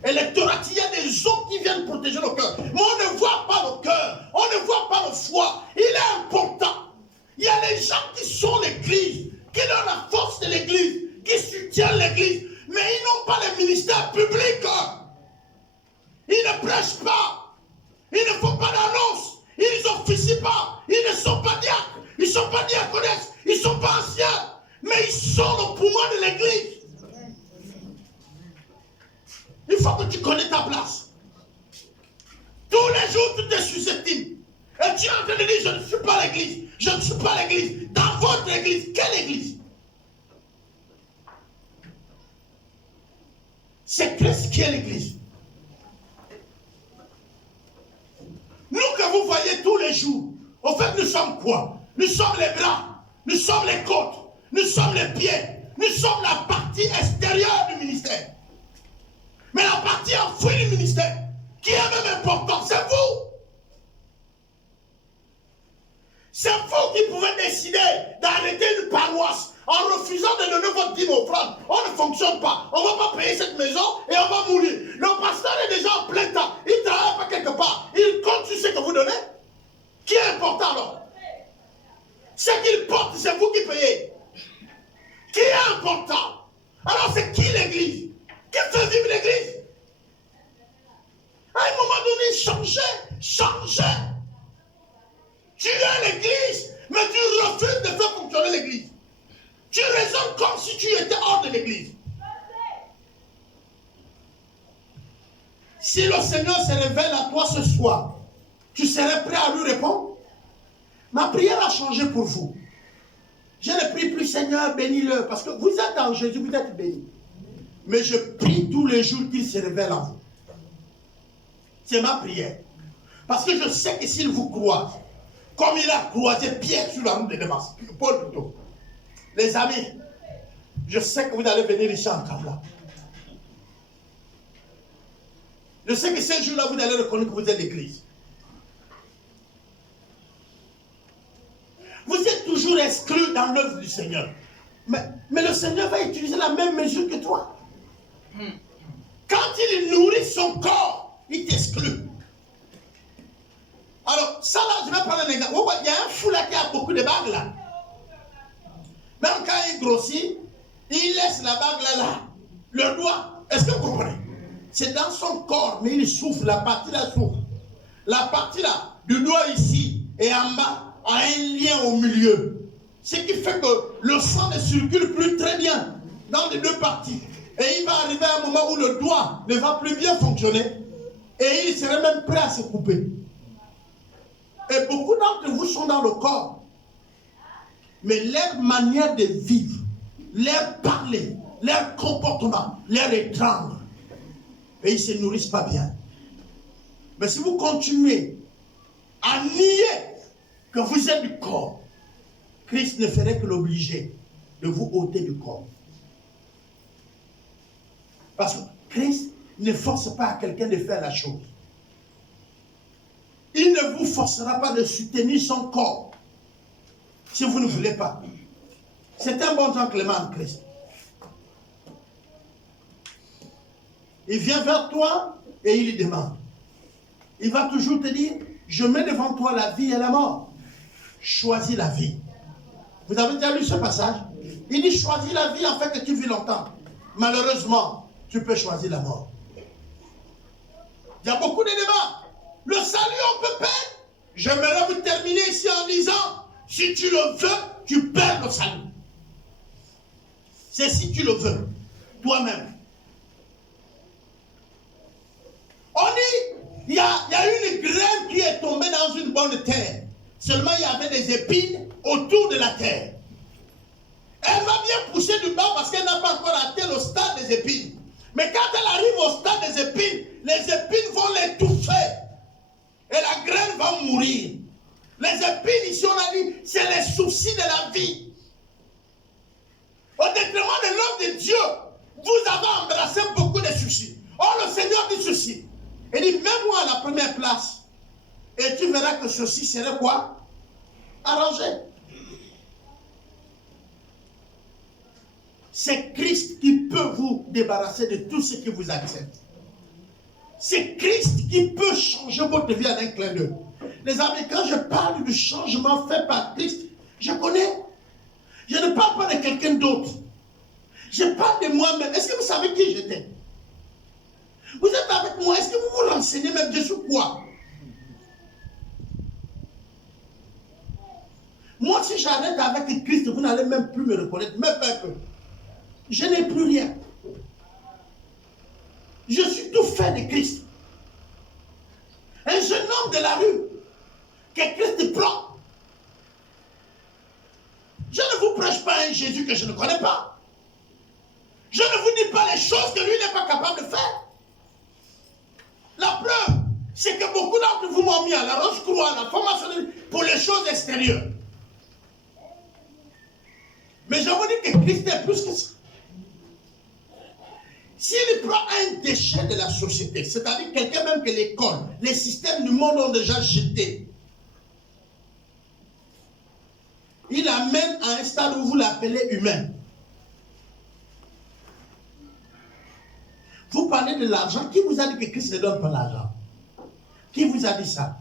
électorales. Il y a des hommes qui viennent protéger le cœur. Mais on ne voit pas le cœur, on ne voit pas le foie. Il est important. Il y a des gens qui sont l'église, qui ont la force de l'église, qui soutiennent l'église, mais ils n'ont pas les ministères publics. Ils ne prêchent pas. Ils ne font pas d'annonce. Ils n'officient pas. Ils ne sont pas diacres. Ils ne sont pas diaconesses. Ils ne sont pas anciens. Mais ils sont le poumon de l'église. Il faut que tu connais ta place. Tous les jours, tu te susceptibles. Et tu es en train de dire, je ne suis pas l'église. Je ne suis pas l'église. Dans votre église, quelle église? C'est Christ qui est l'Église. Nous que vous voyez tous les jours, au fait, nous sommes quoi? Nous sommes les bras, nous sommes les côtes, nous sommes les pieds, nous sommes la partie extérieure du ministère. Mais la partie enfouie du ministère, qui est même importante, c'est vous. C'est vous qui pouvez décider d'arrêter une paroisse en refusant de donner votre dîme offrande. On ne fonctionne pas. On ne va pas payer cette maison et on va mourir. Le pasteur est déjà en plein temps. Il ne travaille pas quelque part. Il compte sur ce que vous donnez. Qui est important alors? Ce qu'il porte, c'est vous qui payez. Qui est important? Alors c'est qui l'église? Qui fait vivre l'église? À un moment donné, changez. Tu es l'église, mais tu refuses de faire fonctionner l'église. Tu raisonnes comme si tu étais hors de l'église. Si le Seigneur se révèle à toi ce soir, tu serais prêt à lui répondre? Ma prière a changé pour vous. Je ne prie plus, Seigneur, bénis-le, parce que vous êtes en Jésus, vous êtes bénis. Mais je prie tous les jours qu'il se révèle en vous. C'est ma prière. Parce que je sais que s'il vous croise, comme il a croisé Pierre sur la route de Damas, Paul plutôt. Les amis, je sais que vous allez venir ici en Kabla. Je sais que ce jour-là, vous allez reconnaître que vous êtes l'église. Vous êtes toujours exclus dans l'œuvre du Seigneur. Mais le Seigneur va utiliser la même mesure que toi. Quand il nourrit son corps, il t'exclut. Alors, ça là, je vais prendre un exemple. Il y a un fou là qui a beaucoup de bagues là. Même quand il grossit, il laisse la bague là. Le doigt, est-ce que vous comprenez? C'est dans son corps, mais il souffre, la partie là souffre. La partie là, du doigt ici et en bas, a un lien au milieu. Ce qui fait que le sang ne circule plus très bien dans les deux parties. Et il va arriver à un moment où le doigt ne va plus bien fonctionner. Et il serait même prêt à se couper. Et beaucoup d'entre vous sont dans le corps. Mais leur manière de vivre, leur parler, leur comportement, leur étreindre. Et ils ne se nourrissent pas bien. Mais si vous continuez à nier que vous êtes du corps, Christ ne ferait que l'obliger de vous ôter du corps. Parce que Christ ne force pas à quelqu'un de faire la chose. Il ne vous forcera pas de soutenir son corps si vous ne voulez pas. C'est un bon gentleman, Christ. Il vient vers toi et il lui demande. Il va toujours te dire, je mets devant toi la vie et la mort. Choisis la vie. Vous avez déjà lu ce passage? Il dit, choisis la vie afin que tu vis longtemps. Malheureusement, tu peux choisir la mort. Il y a beaucoup de débats. Le salut, on peut perdre. J'aimerais vous terminer ici en disant, si tu le veux, tu perds le salut. C'est si tu le veux, toi-même. On dit, il y a une graine qui est tombée dans une bonne terre. Seulement, il y avait des épines autour de la terre. Elle va bien pousser du bas parce qu'elle n'a pas encore atteint le stade des épines. Mais quand elle arrive au stade des épines, les épines vont l'étouffer. Et la graine va mourir. Les épines, ici on a dit, c'est les soucis de la vie. Au détriment de l'œuvre de Dieu, vous avez embrassé beaucoup de soucis. Or, le Seigneur dit ceci. Il dit, mets-moi à la première place. Et tu verras que ceci serait quoi? Arrangé. C'est Christ qui peut vous débarrasser de tout ce qui vous accepte. C'est Christ qui peut changer votre vie en un clin d'œil. Les amis, quand je parle du changement fait par Christ, je connais. Je ne parle pas de quelqu'un d'autre. Je parle de moi-même. Est-ce que vous savez qui j'étais? Vous êtes avec moi. Est-ce que vous vous renseignez même de sur quoi? Moi, si j'arrête avec Christ, vous n'allez même plus me reconnaître, même pas un peu. Je n'ai plus rien. Je suis tout fait de Christ. Un jeune homme de la rue que Christ prend. Je ne vous prêche pas un Jésus que je ne connais pas. Je ne vous dis pas les choses que lui n'est pas capable de faire. La preuve, c'est que beaucoup d'entre vous m'ont mis à la Roche-Croix, à la formation pour les choses extérieures. Mais je vous dis que Christ est plus que ça. S'il prend un déchet de la société, c'est-à-dire quelqu'un même que l'école, les systèmes du monde ont déjà jeté, il l'amène à un stade où vous l'appelez humain. Vous parlez de l'argent. Qui vous a dit que Christ ne donne pas l'argent? Qui vous a dit ça?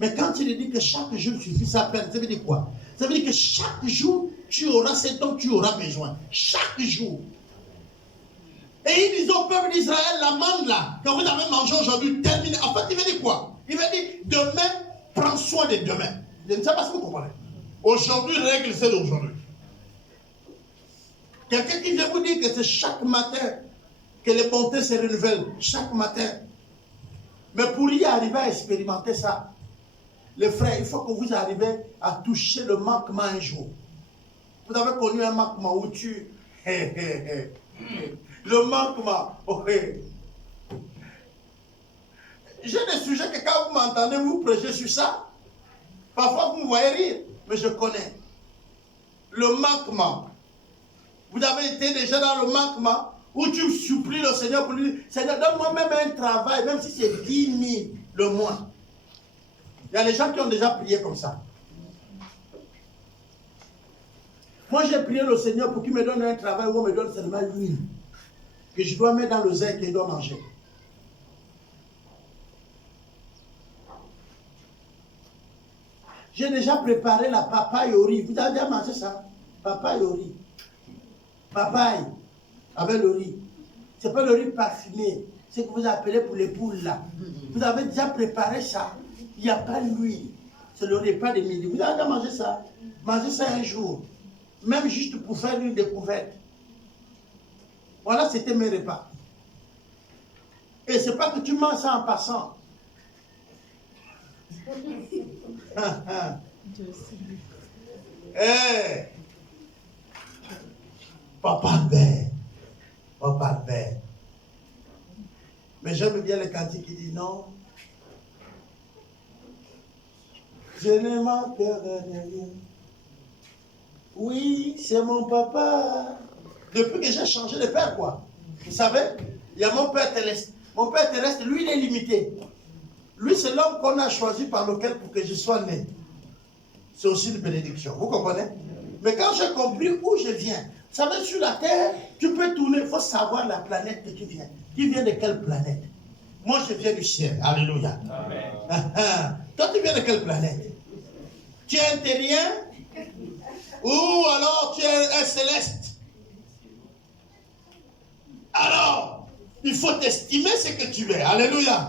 Mais quand il dit que chaque jour suffit sa peine, ça veut dire quoi? Ça veut dire que chaque jour, tu auras ce dont tu auras besoin. Chaque jour. Et il dit au peuple d'Israël, la manne là, que vous avez mangé aujourd'hui, terminé. En fait, il veut dire quoi? Il veut dire, demain, prends soin de demain. Je ne sais pas si vous comprenez. Aujourd'hui, règle celle d'aujourd'hui. Quelqu'un qui vient vous dire que c'est chaque matin que les bontés se renouvellent. Chaque matin. Mais pour y arriver à expérimenter ça, les frères, il faut que vous arriviez à toucher le manquement un jour. Vous avez connu un manquement où tu... Le manquement. J'ai des sujets que quand vous m'entendez, vous prêchez sur ça. Parfois, vous me voyez rire, mais je connais. Le manquement. Vous avez été déjà dans le manquement où tu supplies le Seigneur pour lui dire, Seigneur, donne-moi même un travail, même si c'est 10 000 le mois. Il y a des gens qui ont déjà prié comme ça. Moi, j'ai prié le Seigneur pour qu'il me donne un travail où on me donne seulement l'huile. Que je dois mettre dans le zèle qu'il doit manger. J'ai déjà préparé la papaye au riz. Vous avez déjà mangé ça? Papaye au riz. Papaye avec le riz. Ce n'est pas le riz parfumé. C'est ce que vous appelez pour les poules là. Vous avez déjà préparé ça. Il n'y a pas l'huile. C'est le repas de midi. Vous avez déjà mangé ça? Mangez ça un jour. Même juste pour faire une découverte. Voilà, c'était mes repas. Et ce n'est pas que tu manges ça en passant. Hey. Papa Père. Papa Père. Mais j'aime bien le cantique qui dit non. Je ne manquerai de rien. Oui, c'est mon papa. Depuis que j'ai changé de père, quoi. Vous savez, il y a mon père terrestre. Mon père terrestre, lui, il est limité. Lui, c'est l'homme qu'on a choisi par lequel pour que je sois né. C'est aussi une bénédiction. Vous comprenez? Mais quand j'ai compris où je viens, vous savez, sur la terre, tu peux tourner, il faut savoir la planète que tu viens. Tu viens de quelle planète? Moi, je viens du ciel. Alléluia. Amen. Toi, tu viens de quelle planète? Tu es un terrien? Ou alors tu es un céleste? Alors, il faut t'estimer ce que tu es. Alléluia.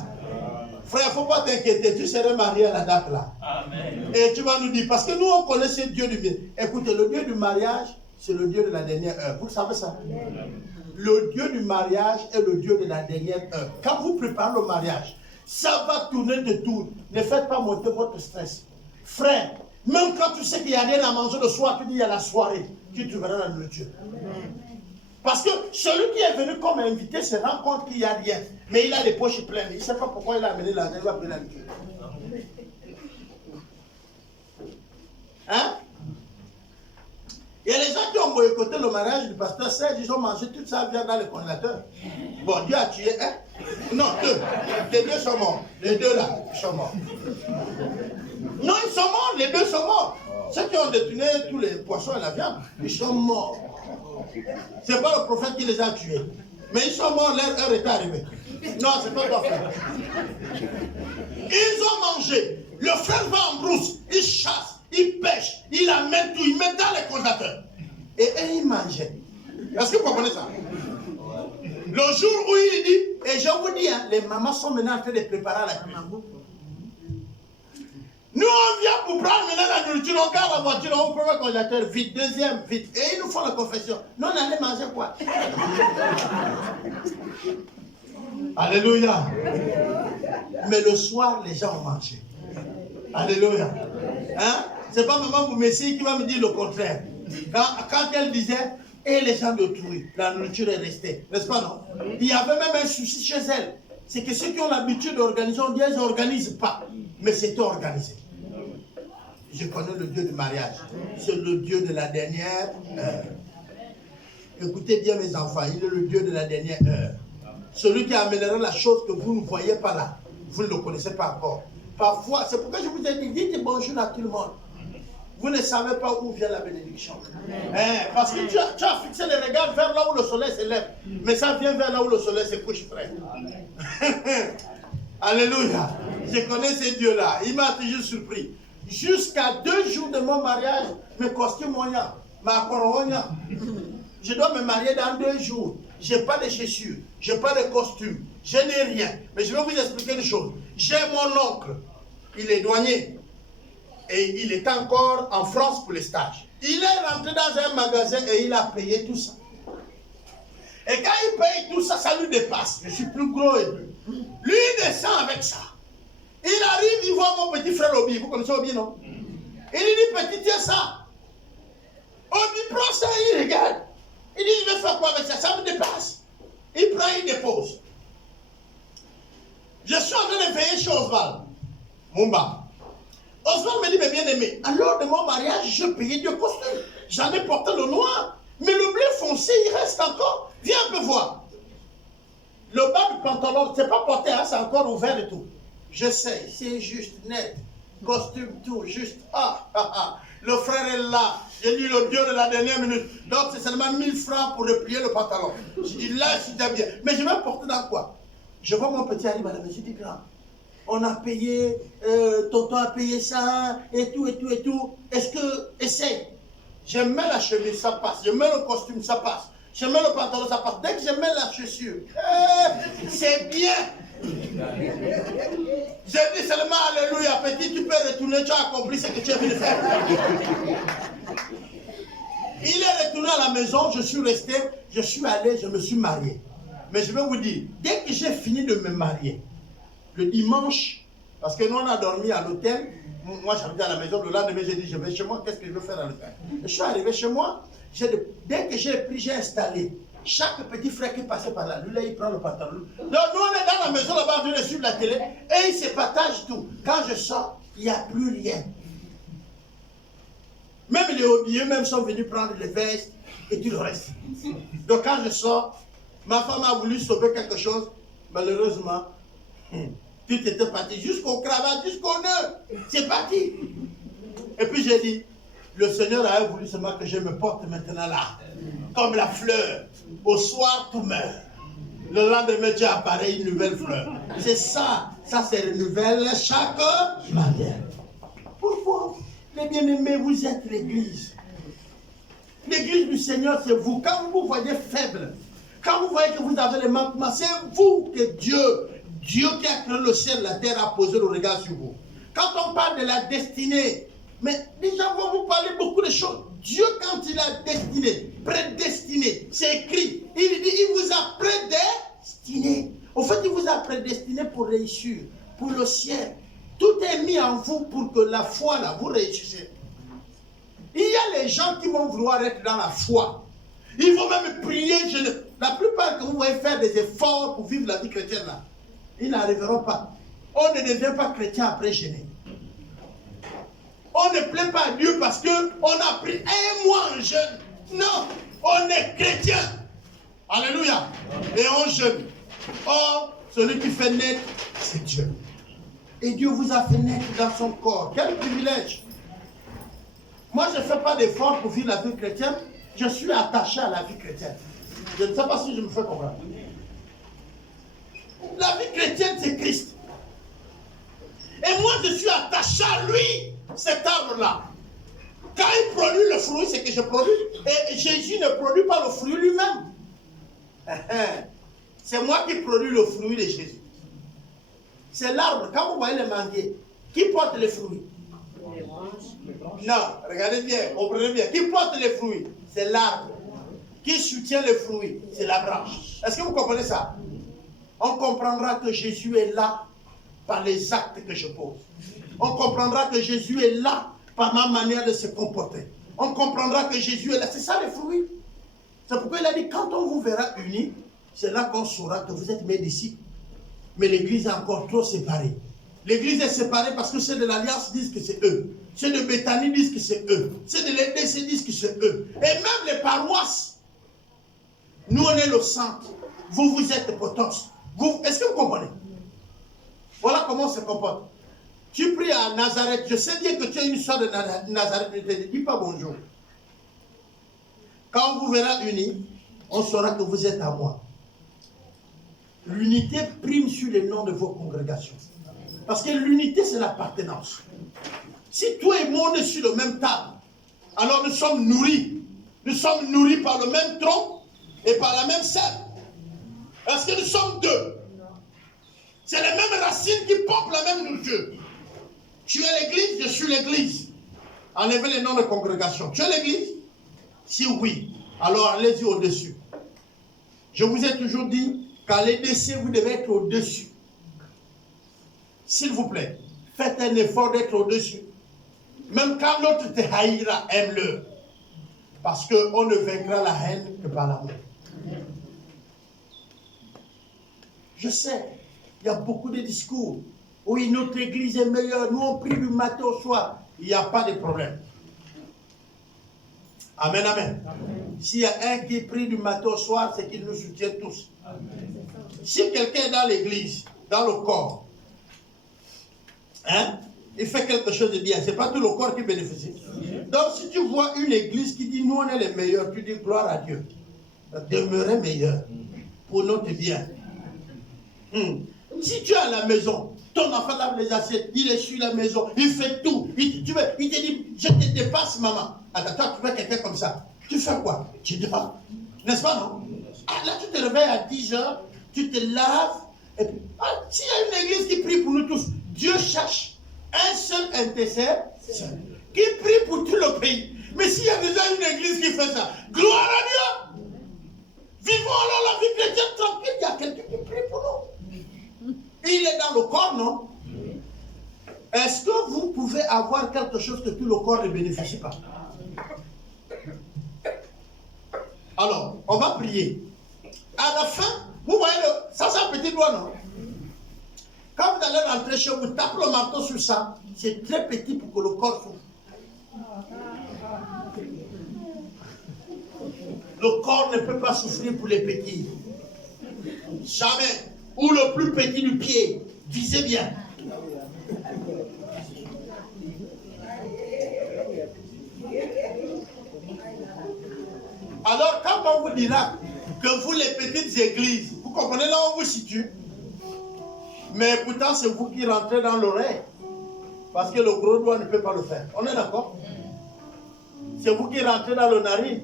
Frère, il ne faut pas t'inquiéter, tu serais marié à la date là. Amen. Et tu vas nous dire, parce que nous on connaît ce Dieu du bien. Écoutez, le Dieu du mariage, c'est le Dieu de la dernière heure. Vous savez ça? Amen. Le Dieu du mariage est le Dieu de la dernière heure. Quand vous préparez le mariage, ça va tourner de tout. Ne faites pas monter votre stress. Frère, même quand tu sais qu'il n'y a rien à manger le soir, tu dis il y a la soirée, tu trouveras la nourriture. Amen. Parce que celui qui est venu comme invité se rend compte qu'il n'y a rien. Mais il a les poches pleines. Il ne sait pas pourquoi il a amené l'argent. Il va payer la nourriture. Hein? Il y a les gens qui ont boycotté le mariage du pasteur Serge. Ils ont mangé toute sa viande dans le congélateur. Bon, Dieu a tué un. Non, deux. Les deux sont morts. Les deux là, ils sont morts. Non, ils sont morts. Les deux sont morts. Ceux qui ont détourné tous les poissons et la viande, ils sont morts. Ce n'est pas le prophète qui les a tués. Mais ils sont morts, leur heure est arrivée. Non, ce n'est pas ton frère. Ils ont mangé. Le frère va en brousse. Il chasse, il pêche, il amène tout, il met dans les congélateurs. Et ils mangeaient. Est-ce que vous comprenez ça? Le jour où il dit, et je vous dis, hein, les mamans sont maintenant en train de préparer la cuisine. Nous, on vient pour prendre maintenant la nourriture, on garde la voiture, on prend le congélateur, vite, deuxième, vite. Et ils nous font la confession. Nous, on allait manger quoi? Alléluia. Mais le soir, les gens ont mangé. Alléluia. Hein? C'est pas maman pour Messie qui va me dire le contraire. Quand elle disait, et les gens d'autrui, la nourriture est restée. N'est-ce pas, non? Il y avait même un souci chez elle. C'est que ceux qui ont l'habitude d'organiser, on dit, ils n'organisent pas. Mais c'était organisé. Je connais le Dieu du mariage. C'est le Dieu de la dernière heure. Écoutez bien mes enfants, il est le Dieu de la dernière heure. Celui qui amènera la chose que vous ne voyez pas là. Vous ne le connaissez pas encore. Parfois, c'est pourquoi je vous ai dit, dites bonjour à tout le monde. Vous ne savez pas où vient la bénédiction. Parce que tu as fixé les regards vers là où le soleil se lève. Mais ça vient vers là où le soleil se couche, frère. Alléluia. Je connais ce Dieu-là. Il m'a toujours surpris. Jusqu'à 2 jours de mon mariage, mes costumes ont ma couronne. Je dois me marier dans 2 jours. Je n'ai pas de chaussures, je n'ai pas de costume, je n'ai rien. Mais je vais vous expliquer une chose. J'ai mon oncle, il est douanier. Et il est encore en France pour les stages. Il est rentré dans un magasin et il a payé tout ça. Et quand il paye tout ça, ça lui dépasse. Je suis plus gros et plus. Lui, il descend avec ça. Il arrive, il voit mon petit frère Obi. Vous connaissez Obi, non? Il lui dit, petit, tiens ça. Obi prend ça, il regarde. Il dit, je vais faire quoi avec ça? Ça me dépasse. Il prend, il dépose. Je suis en train de veiller chez Oswald. Mumba. Oswald me dit, mais bien aimé, alors de mon mariage, je payais 2 costumes. J'en ai porté le noir. Mais le bleu foncé, il reste encore. Viens un peu voir. Le bas du pantalon, c'est pas porté, hein, c'est encore ouvert et tout. Je sais, c'est juste net. Costume, tout, juste. Le frère est là. J'ai dit le Dieu de la dernière minute. Donc c'est seulement 1000 francs pour replier le pantalon. Je dis là, je suis bien. Mais je vais porter dans quoi? Je vois mon petit arrive à la maison, je dis grand. On a payé, tonton a payé ça, et tout, et tout, et tout. Est-ce que, essaye. Je mets la chemise, ça passe. Je mets le costume, ça passe. Je mets le pantalon, ça passe. Dès que je mets la chaussure, c'est bien. Je dis seulement alléluia, petit, tu peux retourner, tu as accompli ce que tu es venu faire. Il est retourné à la maison, je suis resté, je suis allé, je me suis marié. Mais je vais vous dire, dès que j'ai fini de me marier, le dimanche, parce que nous on a dormi à l'hôtel, moi j'habitais à la maison, le lendemain j'ai dit je vais chez moi, qu'est-ce que je veux faire à l'hôtel? Je suis arrivé chez moi, dès que j'ai pris, j'ai installé. Chaque petit frère qui passait par là, lui là il prend le pantalon. Donc nous on est dans la maison là-bas, on est sur la télé, et il se partage tout. Quand je sors, il n'y a plus rien. Même les hobbies, même sont venus prendre les vestes et tout le reste. Donc quand je sors, ma femme a voulu sauver quelque chose, malheureusement, tout était parti jusqu'au cravate, jusqu'au nœud. C'est parti. Et puis j'ai dit, le Seigneur a voulu seulement que je me porte maintenant là, comme la fleur. Au soir, tout meurt. Le lendemain, tu apparaît une nouvelle fleur. C'est ça. Ça, c'est renouvelle chaque matin. Pourquoi? Les bien-aimés, vous êtes l'église. L'église du Seigneur, c'est vous. Quand vous vous voyez faible, quand vous voyez que vous avez les manquements, c'est vous que Dieu qui a créé le ciel et la terre, a posé le regard sur vous. Quand on parle de la destinée, mais les gens vont vous parler beaucoup de choses. Dieu, quand il a destiné, prédestiné, c'est écrit. Il dit, il vous a prédestiné. Au fait, il vous a prédestiné pour réussir, pour le ciel. Tout est mis en vous pour que la foi, là, vous réussissez. Il y a les gens qui vont vouloir être dans la foi. Ils vont même prier. La plupart que vous voyez faire des efforts pour vivre la vie chrétienne, là, ils n'arriveront pas. On ne devient pas chrétien après jeûner. On ne plaît pas à Dieu parce qu'on a pris 1 mois en jeûne. Non, on est chrétien. Alléluia. Et on jeûne. Or, celui qui fait naître, c'est Dieu. Et Dieu vous a fait naître dans son corps. Quel privilège. Moi, je ne fais pas d'effort pour vivre la vie chrétienne. Je suis attaché à la vie chrétienne. Je ne sais pas si je me fais comprendre. La vie chrétienne, c'est Christ. Et moi, je suis attaché à lui, cet arbre-là. Quand il produit le fruit, c'est que je produis. Et Jésus ne produit pas le fruit lui-même. C'est moi qui produis le fruit de Jésus. C'est l'arbre. Quand vous voyez le manguier, qui porte les fruits? Non, regardez bien, comprenez bien. Qui porte les fruits? C'est l'arbre. Qui soutient les fruits? C'est la branche. Est-ce que vous comprenez ça? On comprendra que Jésus est là par les actes que je pose. On comprendra que Jésus est là par ma manière de se comporter. On comprendra que Jésus est là. C'est ça les fruits. C'est pourquoi il a dit, quand on vous verra unis, c'est là qu'on saura que vous êtes mes disciples. Mais l'église est encore trop séparée. L'église est séparée parce que ceux de l'Alliance disent que c'est eux. Ceux de Béthanie disent que c'est eux. Ceux de l'EDC disent que c'est eux. Et même les paroisses. Nous, on est le centre. Vous, vous êtes potence. Est-ce que vous comprenez? Voilà comment on se comporte. Tu pries à Nazareth. Je sais bien que tu as une histoire de Nazareth. Ne te dis pas bonjour. Quand on vous verra unis, on saura que vous êtes à moi. L'unité prime sur les noms de vos congrégations. Parce que l'unité, c'est l'appartenance. Si toi et moi, on est sur le même table, alors nous sommes nourris. Nous sommes nourris par le même tronc et par la même sève. Parce que nous sommes deux. C'est les mêmes racines qui pompent la même nourriture. Tu es l'église, je suis l'église. Enlevez les noms de congrégation. Tu es l'église? Si oui, alors allez-y au-dessus. Je vous ai toujours dit qu'à l'EDC, vous devez être au-dessus. S'il vous plaît, faites un effort d'être au-dessus. Même quand l'autre te haïra, aime-le. Parce qu'on ne vaincra la haine que par l'amour. Je sais, il y a beaucoup de discours. Oui, notre église est meilleure. Nous, on prie du matin au soir. Il n'y a pas de problème. Amen, amen. S'il y a un qui prie du matin au soir, c'est qu'il nous soutient tous. Amen. Si quelqu'un est dans l'église, dans le corps, hein, il fait quelque chose de bien, ce n'est pas tout le corps qui bénéficie. Donc, si tu vois une église qui dit nous on est les meilleurs, tu dis gloire à Dieu. Demeurer meilleur pour notre bien. Si tu es à la maison, ton enfant lave les assiettes, il est sur la maison, il fait tout. Il te dit, je te dépasse, maman. Attends, toi, tu vois quelqu'un comme ça. Tu fais quoi? Tu dors. N'est-ce pas, non? Ah, là, tu te réveilles à 10 heures, tu te laves. Et puis, s'il y a une église qui prie pour nous tous, Dieu cherche un seul intercesseur qui prie pour tout le pays. Mais s'il y a déjà une église qui fait ça, gloire à Dieu! Vivons alors la vie chrétienne tranquille, il y a quelqu'un qui prie pour nous. Il est dans le corps, non? Est-ce que vous pouvez avoir quelque chose que tout le corps ne bénéficie pas? Alors, on va prier. À la fin, vous voyez, ça c'est un petit doigt, non? Quand vous allez rentrer chez vous, tapez le marteau sur ça. C'est très petit pour que le corps souffre. Le corps ne peut pas souffrir pour les petits. Jamais. Ou le plus petit du pied. Visez bien. Alors, quand on vous dira que vous, les petites églises, vous comprenez là où on vous situe? Mais pourtant, c'est vous qui rentrez dans l'oreille. Parce que le gros doigt ne peut pas le faire. On est d'accord? C'est vous qui rentrez dans le narine.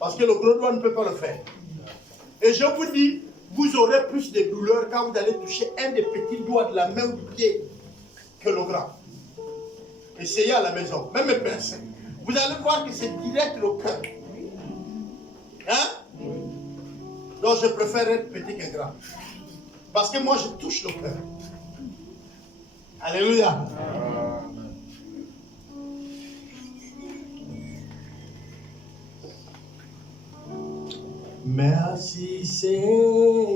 Parce que le gros doigt ne peut pas le faire. Et je vous dis, vous aurez plus de douleur quand vous allez toucher un des petits doigts de la main ou du pied que le grand. Essayez à la maison, même les pinces. Vous allez voir que c'est direct le cœur. Hein? Donc je préfère être petit que grand. Parce que moi je touche le cœur. Alléluia. Merci Seigneur.